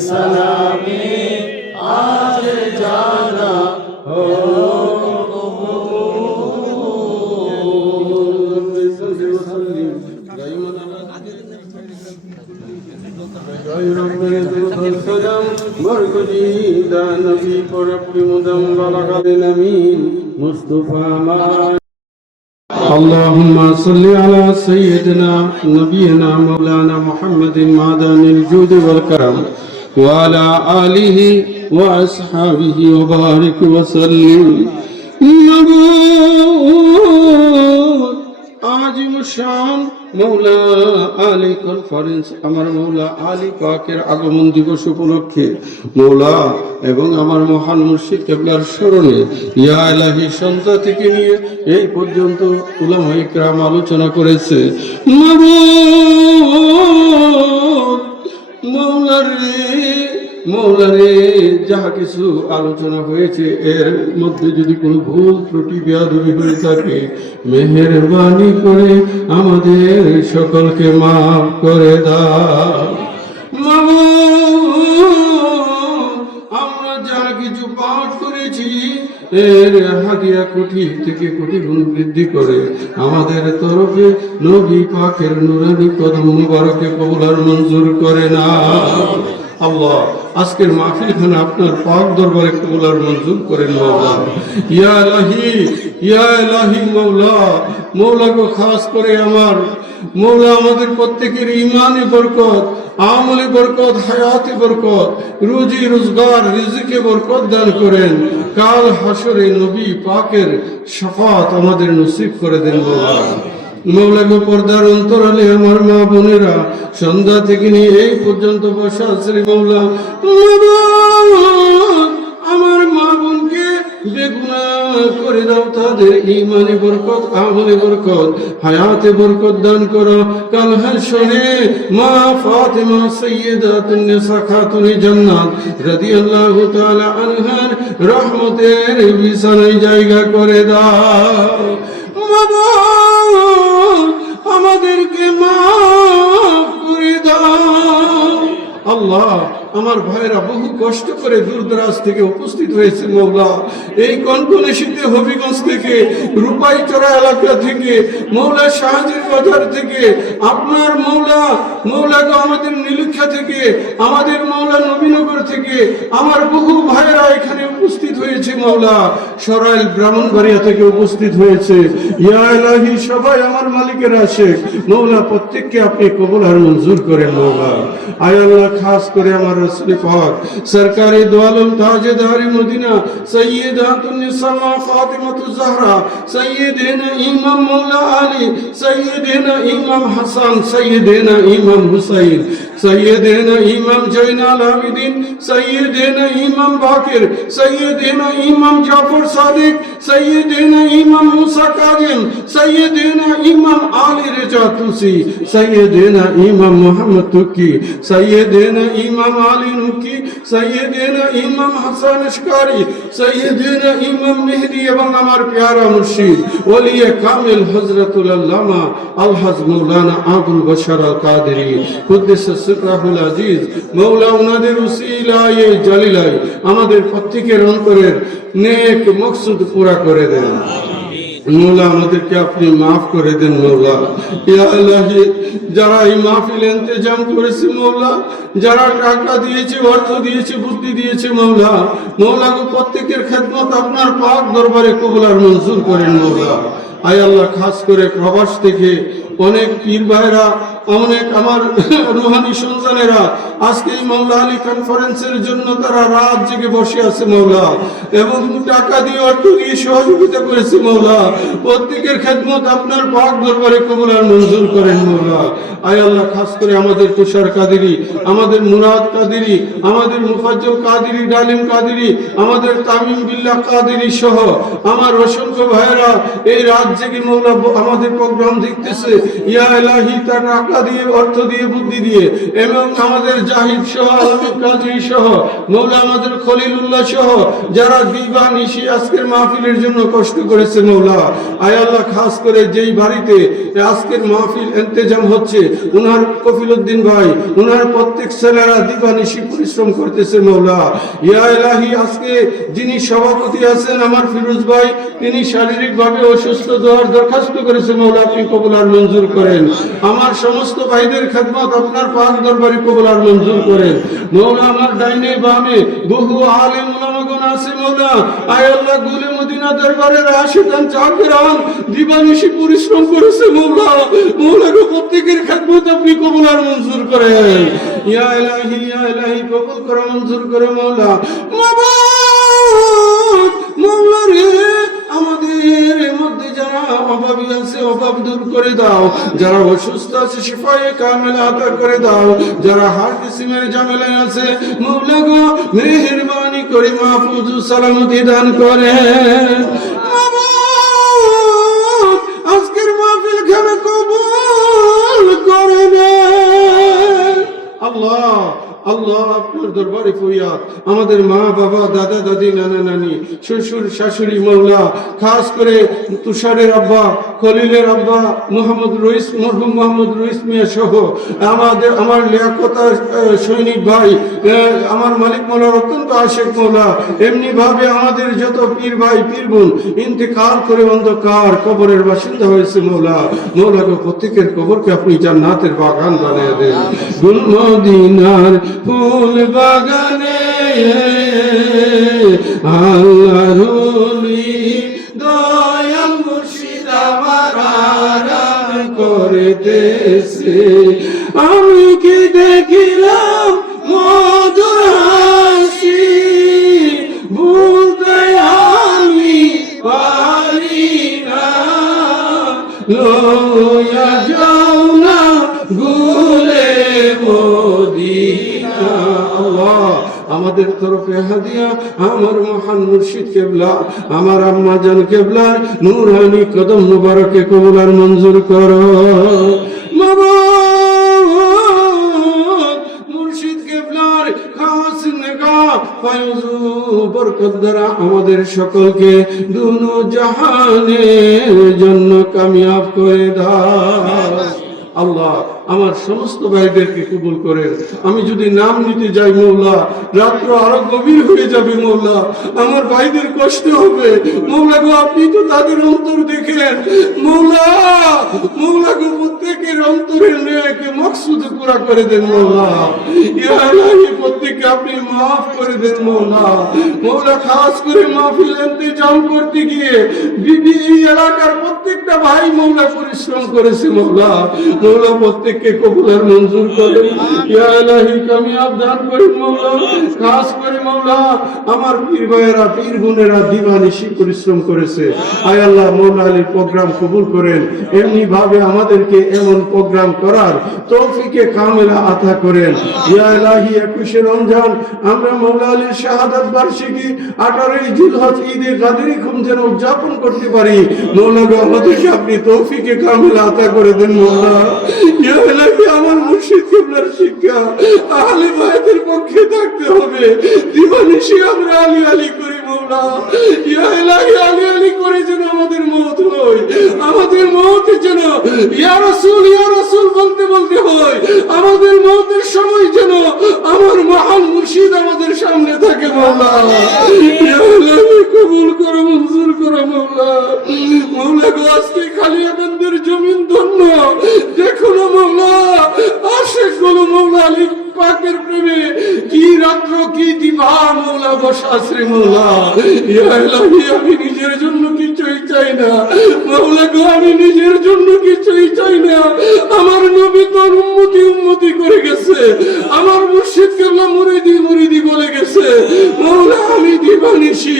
सलामी आज जाना हो नबी पर अपनी मुदम वाला नमीन मुस्तफा اللهم صل على سيدنا نبينا مولانا محمد معدن الجود والكرم وعلى آله وأصحابه وبارك وسلم আজিম শান মৌলা আলী কনফারেন্স আমার মৌলা আলী পাকের আগমন দিবস উপলক্ষে মৌলা এবং আমার মহান মুর্শিদ কেবলার স্মরণে ইয়া ইলাহি সন্ধ্যা থেকে নিয়ে এই পর্যন্ত উলামায়ে কেরাম আলোচনা করেছে মৌলারে যাহা কিছু আলোচনা হয়েছে এর মধ্যে যদি কোনো ভুল ত্রুটি বেয়াদবি হয়ে থাকে মেহেরবানি করে আমাদের সকলকে মাফ করে দাও। আমরা যা কিছু পাঠ করেছি এর হাদিয়া কোটি থেকে কোটি গুণ বৃদ্ধি করে আমাদের তরফে নবী পাকের নুরানি কদম মুবারকে কবুল আর মঞ্জুর করে না। আল্লাহ আজকের মাহফিলখানে আপনার পাক দরবারে কবুল আর মঞ্জুর করেন মাওলা। ইয়া ইলাহি মাওলা, মাওলা গো খাস করে আমার মৌলা আমাদের প্রত্যেকের ইমানি বরকত, আমলি বরকত, হায়াতি বরকত, রুজি রোজগার রিজিকে বরকত দান করেন। কাল হাসরে নবী পাকের শাফাত আমাদের নসিব করে দেন মৌলা। মৌলা গো পর্দার অন্তরালে আমার মা বোনেরা সন্ধ্যা থেকে নিয়ে এই পর্যন্ত বসা আছে মৌলা। আমার মা বোনকে বেগুনাহ করে দাও, তাদের ঈমানে বরকত, আমলে বরকত, হায়াতে বরকত দান করো। কাল হাসরে মা ফাতেমা সাইয়্যিদাতুন নিসা খাতুনে জান্নাত রাদিয়াল্লাহু তাআলা আনহার রহমতের বিছানায় জায়গা করে দাও। আমাদেরকে মাফ করে দাও আল্লাহ। আমার ভাইরা বহু কষ্ট করে দূর দরাজ থেকে উপস্থিত হয়েছে মৌলা। এই কনকনে শীতে হবিগঞ্জ থেকে, রূপাইচড়া এলাকা থেকে, মৌলা শাহজির বাজার থেকে, আপনার মৌলা গো আমাদের নীলক্ষা থেকে, আমাদের মৌলা নবীনগর থেকে আমার বহু ভাইরা এখানে উপস্থিত হয়েছে মৌলা। সরাইল ব্রাহ্মণবাড়িয়া থেকে উপস্থিত হয়েছে। ইয়া ইলাহি সবাই আমার মালিকের আশিক মৌলা, প্রত্যেককে আপনি কবুল আর মঞ্জুর করেন মৌলা। আয় আল্লাহ খাস করে আমার रसूल पाक सरकारे दो आलम ताजदार मदीना सय्यदातुन निसा फातिमातु ज़हरा सय्यदना इमाम मौला अली सय्यदना इमाम हसन सय्यदना इमाम हुसैन सय्यदना इमाम जैनुल आबिदीन सय्यदना इमाम बाकिर सय्यदना इमाम जाफर সাদিক, সৈয়দিনা ইমাম মুসা কাজিম, সৈয়দিনা ইমাম আলী রেজা তুসি, সৈয়দিনা ইমাম মুহাম্মদ তুকি, সৈয়দিনা ইমাম আলী নুকি, সৈয়দিনা ইমাম হাসান আশকারি, সৈয়দিনা ইমাম মেহদি এবং আমার প্যারা মুর্শিদ ওলিয়ে কামিল হযরতুল আল্লামা আলহাজ মাওলানা আবুল বশর আল কাদেরী কুদ্দুস সিররাহুল আজিজ, মওলা ওনাদের উসিলায়ে জালিলায় আমাদের প্রত্যেকের অন্তরের নেক মকসুদ পুরা করে দেন। মৌলা আমাদেরকে আপনি মাফ করে দেন মৌলা। ইয়া ইলাহি, যারা এই মাহফিল ইন্তজাম করেছে মৌলা, যারা টাকা দিয়েছে, অর্থ দিয়েছে, বুদ্ধি দিয়েছে মৌলা, মৌলা গো প্রত্যেকের খেদমত আপনার পাক দরবারে কবুল আর মঞ্জুর করেন মৌলা। আয় আল্লাহ, খাস করে প্রবাস থেকে অনেক পীর ভাইরা, অনেক আমার রুহানি সন্তানেরা আজকে এই মৌলা আলী কনফারেন্সের জন্য তারা রাত জেগে বসে আছে মৌলা, এবং টাকা দিয়ে অর্থ দিয়ে সহযোগিতা করেছে মৌলা। প্রত্যেকের খেদমত আপনার পাক দরবারে কবুল আর মঞ্জুর করেন মৌলা। আয় আল্লাহ, খাস করে আমাদের তুষার কাদেরী, আমাদের মুরাদ কাদেরী, আমাদের মুফাজ্জল কাদেরী, ডালিম কাদেরী, আমাদের তামিম বিল্লাহ কাদেরী সহ আমার অসংখ্য ভাইরা এই রাত জেগে মৌলা আমাদের প্রোগ্রাম দেখতেছে। ইয়া ইলাহি, তার টাকা দিয়ে, অর্থ দিয়ে, বুদ্ধি দিয়ে, এবং আমাদের জাহিদ সহ, আলমী কাদেরী সহ, মৌলা আমাদের খলিলুল্লাহ সহ যারা দিবা নিশি আজকের মাহফিলের জন্য কষ্ট করেছে মৌলা। আয় আল্লাহ, খাস করে যেই বাড়িতে আজকের মাহফিল ইন্তজাম হচ্ছে, উনার কফিলউদ্দিন ভাই, উনার প্রত্যেক ছেলেরা দিবা নিশি পরিশ্রম করতেছে মৌলা। ইয়া ইলাহি, আজকে যিনি সভাপতি আছেন আমার ফিরোজ ভাই, তিনি শারীরিকভাবে অসুস্থ, দোয়ার দরখাস্ত করেছে মৌলা, আপনি কবুল আর মঞ্জুর করেন। আমার সমস্ত ভাইদের খেদমত আপনার পাক দরবারে কবুল আর মঞ্জুর করেন মৌলা। আমার ডাইনে বামে বহু আলেম উলামাগণ আছে মৌলা। আয় আল্লাহ, গুলে মদিনা দরবারের আশিকান চাকরান দিবানিশি পরিশ্রম করেছে মৌলা। মৌলা গো, প্রত্যেকের খেদমত আপনি কবুল আর মঞ্জুর করেন। ইয়া ইলাহি, ইয়া ইলাহি, কবুল করে মঞ্জুর করে মৌলা। মাবুদ মৌলা রে, আমাদের মধ্যে যারা অভাবী আছে অভাব দূর করে দাও, যারা অসুস্থ আছে শিফায়ে কামিলা আতা করে দাও, যারা হার্ট কিসিমের ঝামেলায় আছে মৌলা গো মেহেরবানি করে মাহফুজ সালামতি দান করে। আজকের মাহফিল খানা কবুল করে নেন আল্লাহ। আল্লাহ, আপনার দরবারে ফরিয়াদ আমাদের মা বাবা, দাদা দাদি, নানা নানি, শ্বশুর শাশুড়ি মৌলা, খাস করে তুষারের আব্বা, খলিলের আব্বা মোহাম্মদ রইস, মরহুম মোহাম্মদ রইস মিয়া সহ আমার লিয়াকতা সৈনিক ভাই, আমার মালিক মৌলার অত্যন্ত আশেক মৌলা, এমনি ভাবে আমাদের যত পীর ভাই পীর বোন ইন্তেকাল করে অন্ধকার কবরের বাসিন্দা হয়েছে মৌলা। মৌলা গো, প্রত্যেকের কবরকে আপনি জান্নাতের বাগান বানিয়ে দেন। গুল মদিনার ফুল বাগানে আল্লাহর ওলি দয়াল মুর্শিদ আমার আরাম করিতেছে। আমি কি দেখিলাম মধুর হাসি, ভুলতে আমি পারি না। লইয়া যাও না গুলে মদিনা। আল্লাহ, আমাদের তরফে হাদিয়া আমার মহান মুর্শিদ কেবলা, আমার আম্মা জান কেবলার নূরানি কদম মুবারকে কবুল আর মঞ্জুর করো। মুর্শিদ কেবলার খাস নেগাহ ফয়জ বরকত দ্বারা আমাদের সকলকে দুনো জাহানের জন্য কামিয়াব করে দাও। আল্লাহ, আমার সমস্ত ভাইদেরকে কবুল করেন। আমি যদি নাম নিতে যাই মৌলা, রাত্র আরো গভীর হয়ে যাবে মৌলা, আমার ভাইদের কষ্ট হবে মৌলা গো। আপনি তো তাদের অন্তর দেখেন মৌলা। মৌলা গো, প্রত্যেকের অন্তরের নেক মকসুদ পুরা করে দেন মৌলা। ইয়া ইলাহি, প্রত্যেককে আপনি মাফ করে দেন মৌলা। মৌলা, খাস করে মাহফিল ইন্তজাম করতে গিয়ে বিবি এই এলাকার প্রত্যেকটা ভাই মৌলা পরিশ্রম করেছে মৌলা। মৌলা, প্রত্যেক প্রত্যেককে কবুল আর মঞ্জুর করেন। ইয়া ইলাহি কামিয়াব দান করেন মাওলা। খাস করে মাওলা আমার পীর ভাইয়েরা পীর বোনেরা দিবানিশি পরিশ্রম করেছে, আয় আল্লাহ মওলা আলীর প্রোগ্রাম কবুল করেন। এমনি ভাবে আমাদেরকে এমন প্রোগ্রাম করার তৌফিকে কামেলা আতা করেন। ইয়া ইলাহি 21 রমজান আমরা মওলা আলীর শাহাদাত বার্ষিকী 18 জিলহজ ঈদে গাদরি খুম যেন উদযাপন করতে পারি। মওলা গো আমাদেরকে আপনি তৌফিকে কামেলা আতা করে দেন মওলা। ইয়া ইলাহি আমার মুর্শিদ কিবলার শিক্ষা আহলে বায়তের পক্ষে থাকতে হবে। দিবানিশি আমরা আলী আলী করি মওলা। ইয়া ইলাহি আলী আলী করে যেন আমাদের মওত হয়, আমাদের মওত যেন ইয়া রাসূল বলতে বলতে হয়। আমাদের মওতের সময় যেন আমার মহান মুর্শিদ আমাদের সামনে থাকে মওলা। ইয়া ইলাহি কবুল করো, মঞ্জুর করো মওলা। মওলা গো আজকে খালিয়াগঞ্জের জমিন ধন্য। দেখো না মওলা আশিক গুলো মওলা আলী পাকের প্রেমে কি রাত্র কি দিবা মওলা বসা আছে মওলা। ইয়া ইলাহি আমি নিজের জন্য কিছুই চাই না মওলা গো, আমি নিজের জন্য কিছুই চাই না। আমার নবী তো উম্মতি করে গেছে, আমার মুর্শিদ কেবলা মুরিদি বলে গেছে মওলা। আমি দিবানিশি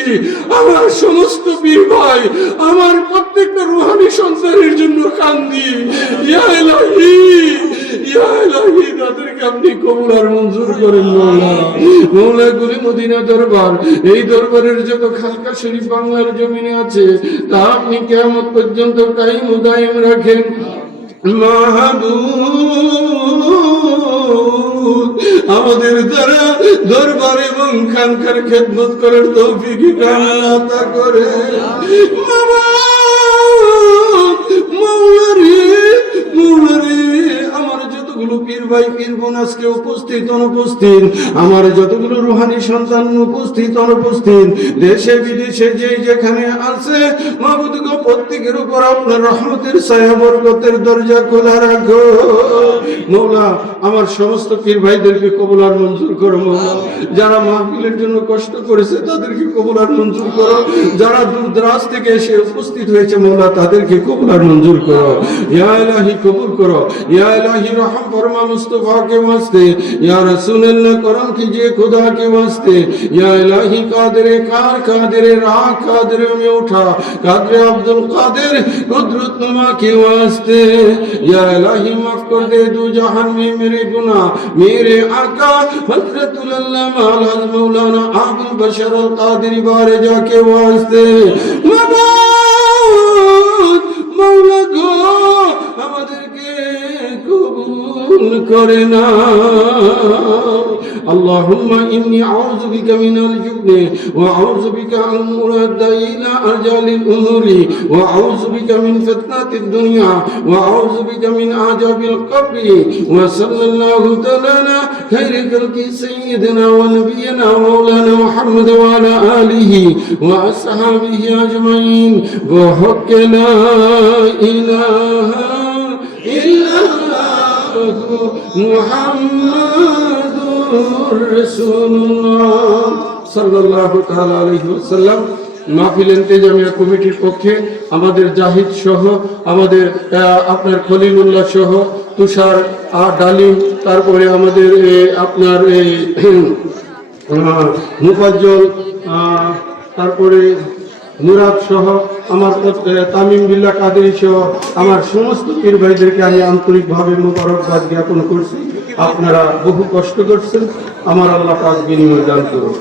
আমার সমস্ত পীর ভাই আমার প্রত্যেকটা রুহানি সন্তানের জন্য কান্দি। ইয়া ইলাহি তাদেরকে আপনি কবুল আর মঞ্জুর করেন মওলা। মওলা গুলি মদিনা দরবার, এই দরবারের যত খালকা শরীফ বাংলার জমিনে আছে তা আপনি কিয়ামত পর্যন্ত কায়েম ও দায়েম রাখেন। মাহবুব আমাদের দ্বারা দরবার এবং খানকার খেদমত করার তৌফিক আতা করে। মওলা রে আমার যতগুলো পীর ভাই পীর বোন আজকে উপস্থিত অনুপস্থিত, আমার যতগুলো রুহানি সন্তান উপস্থিত অনুপস্থিত, দেশে বিদেশে যে যেখানে আছে মাবুদ গো প্রত্যেকের উপর আপনার রহমতের ছায়া বরকতের দরজা খোলা রাখো মওলা। আমার সমস্ত পীর ভাইদেরকে কবুল আর মঞ্জুর করো মওলা। যারা মাহফিলের জন্য কষ্ট করেছে তাদেরকে কবুল আর মঞ্জুর করো। যারা দূর দরাজ থেকে এসে উপস্থিত হয়েছে মওলা তাদেরকে কবুল আর মঞ্জুর করো। ইয়া ইলাহি কবুল করো। ইয়া ইলাহি रहम फरमा मुस्तफा के वास्ते, या रसूल अल्लाह करम कीजिए खुदा के वास्ते। या इलाही कादिर कार कादिर राह कादिर में उठा कादिर अब्दुल कादिर कुदरत नुमा के वास्ते। या इलाही माफ कर दे दो जहान में मेरे गुनाह, मेरे आका हजरतुल अल्लामा हज़रत मौलाना अबुल बशर अल कादिरी बारजा के वास्ते। मौला गो আমাদেরকে কবুল করে না। اللهم إني أعوذ بك من الجبن وأعوذ بك أن أرد إلى أرجال الأمور وأعوذ بك من فتنة الدنيا وأعوذ بك من عذاب القبر. وصلى الله تعالى خير خلق سيدنا ونبينا مولانا محمد وعلى آله وأصحابه أجمعين وحق لا إله إلا الله محمد রাসূলুল্লাহ সাল্লাল্লাহু তাআলা আলাইহি ওয়াসাল্লাম। মাহফিল ইন্তেজামিয়া কমিটির পক্ষে আমাদের জাহিদ সহ আমাদের আপনার খলিলুল্লাহ সহ তুষার ডালিম, তারপরে আমাদের আপনার মুফাজ্জল, তারপরে মুরাদ সহ আমার তামিম বিল্লাহ কাদেরী সহ আমার সমস্ত পীর ভাইদেরকে আমি আন্তরিকভাবে মুবারকবাদ জ্ঞাপন করছি। আপনারা বহু কষ্ট করছেন, আমার আল্লাহ পাক বিনিময় দান করুন।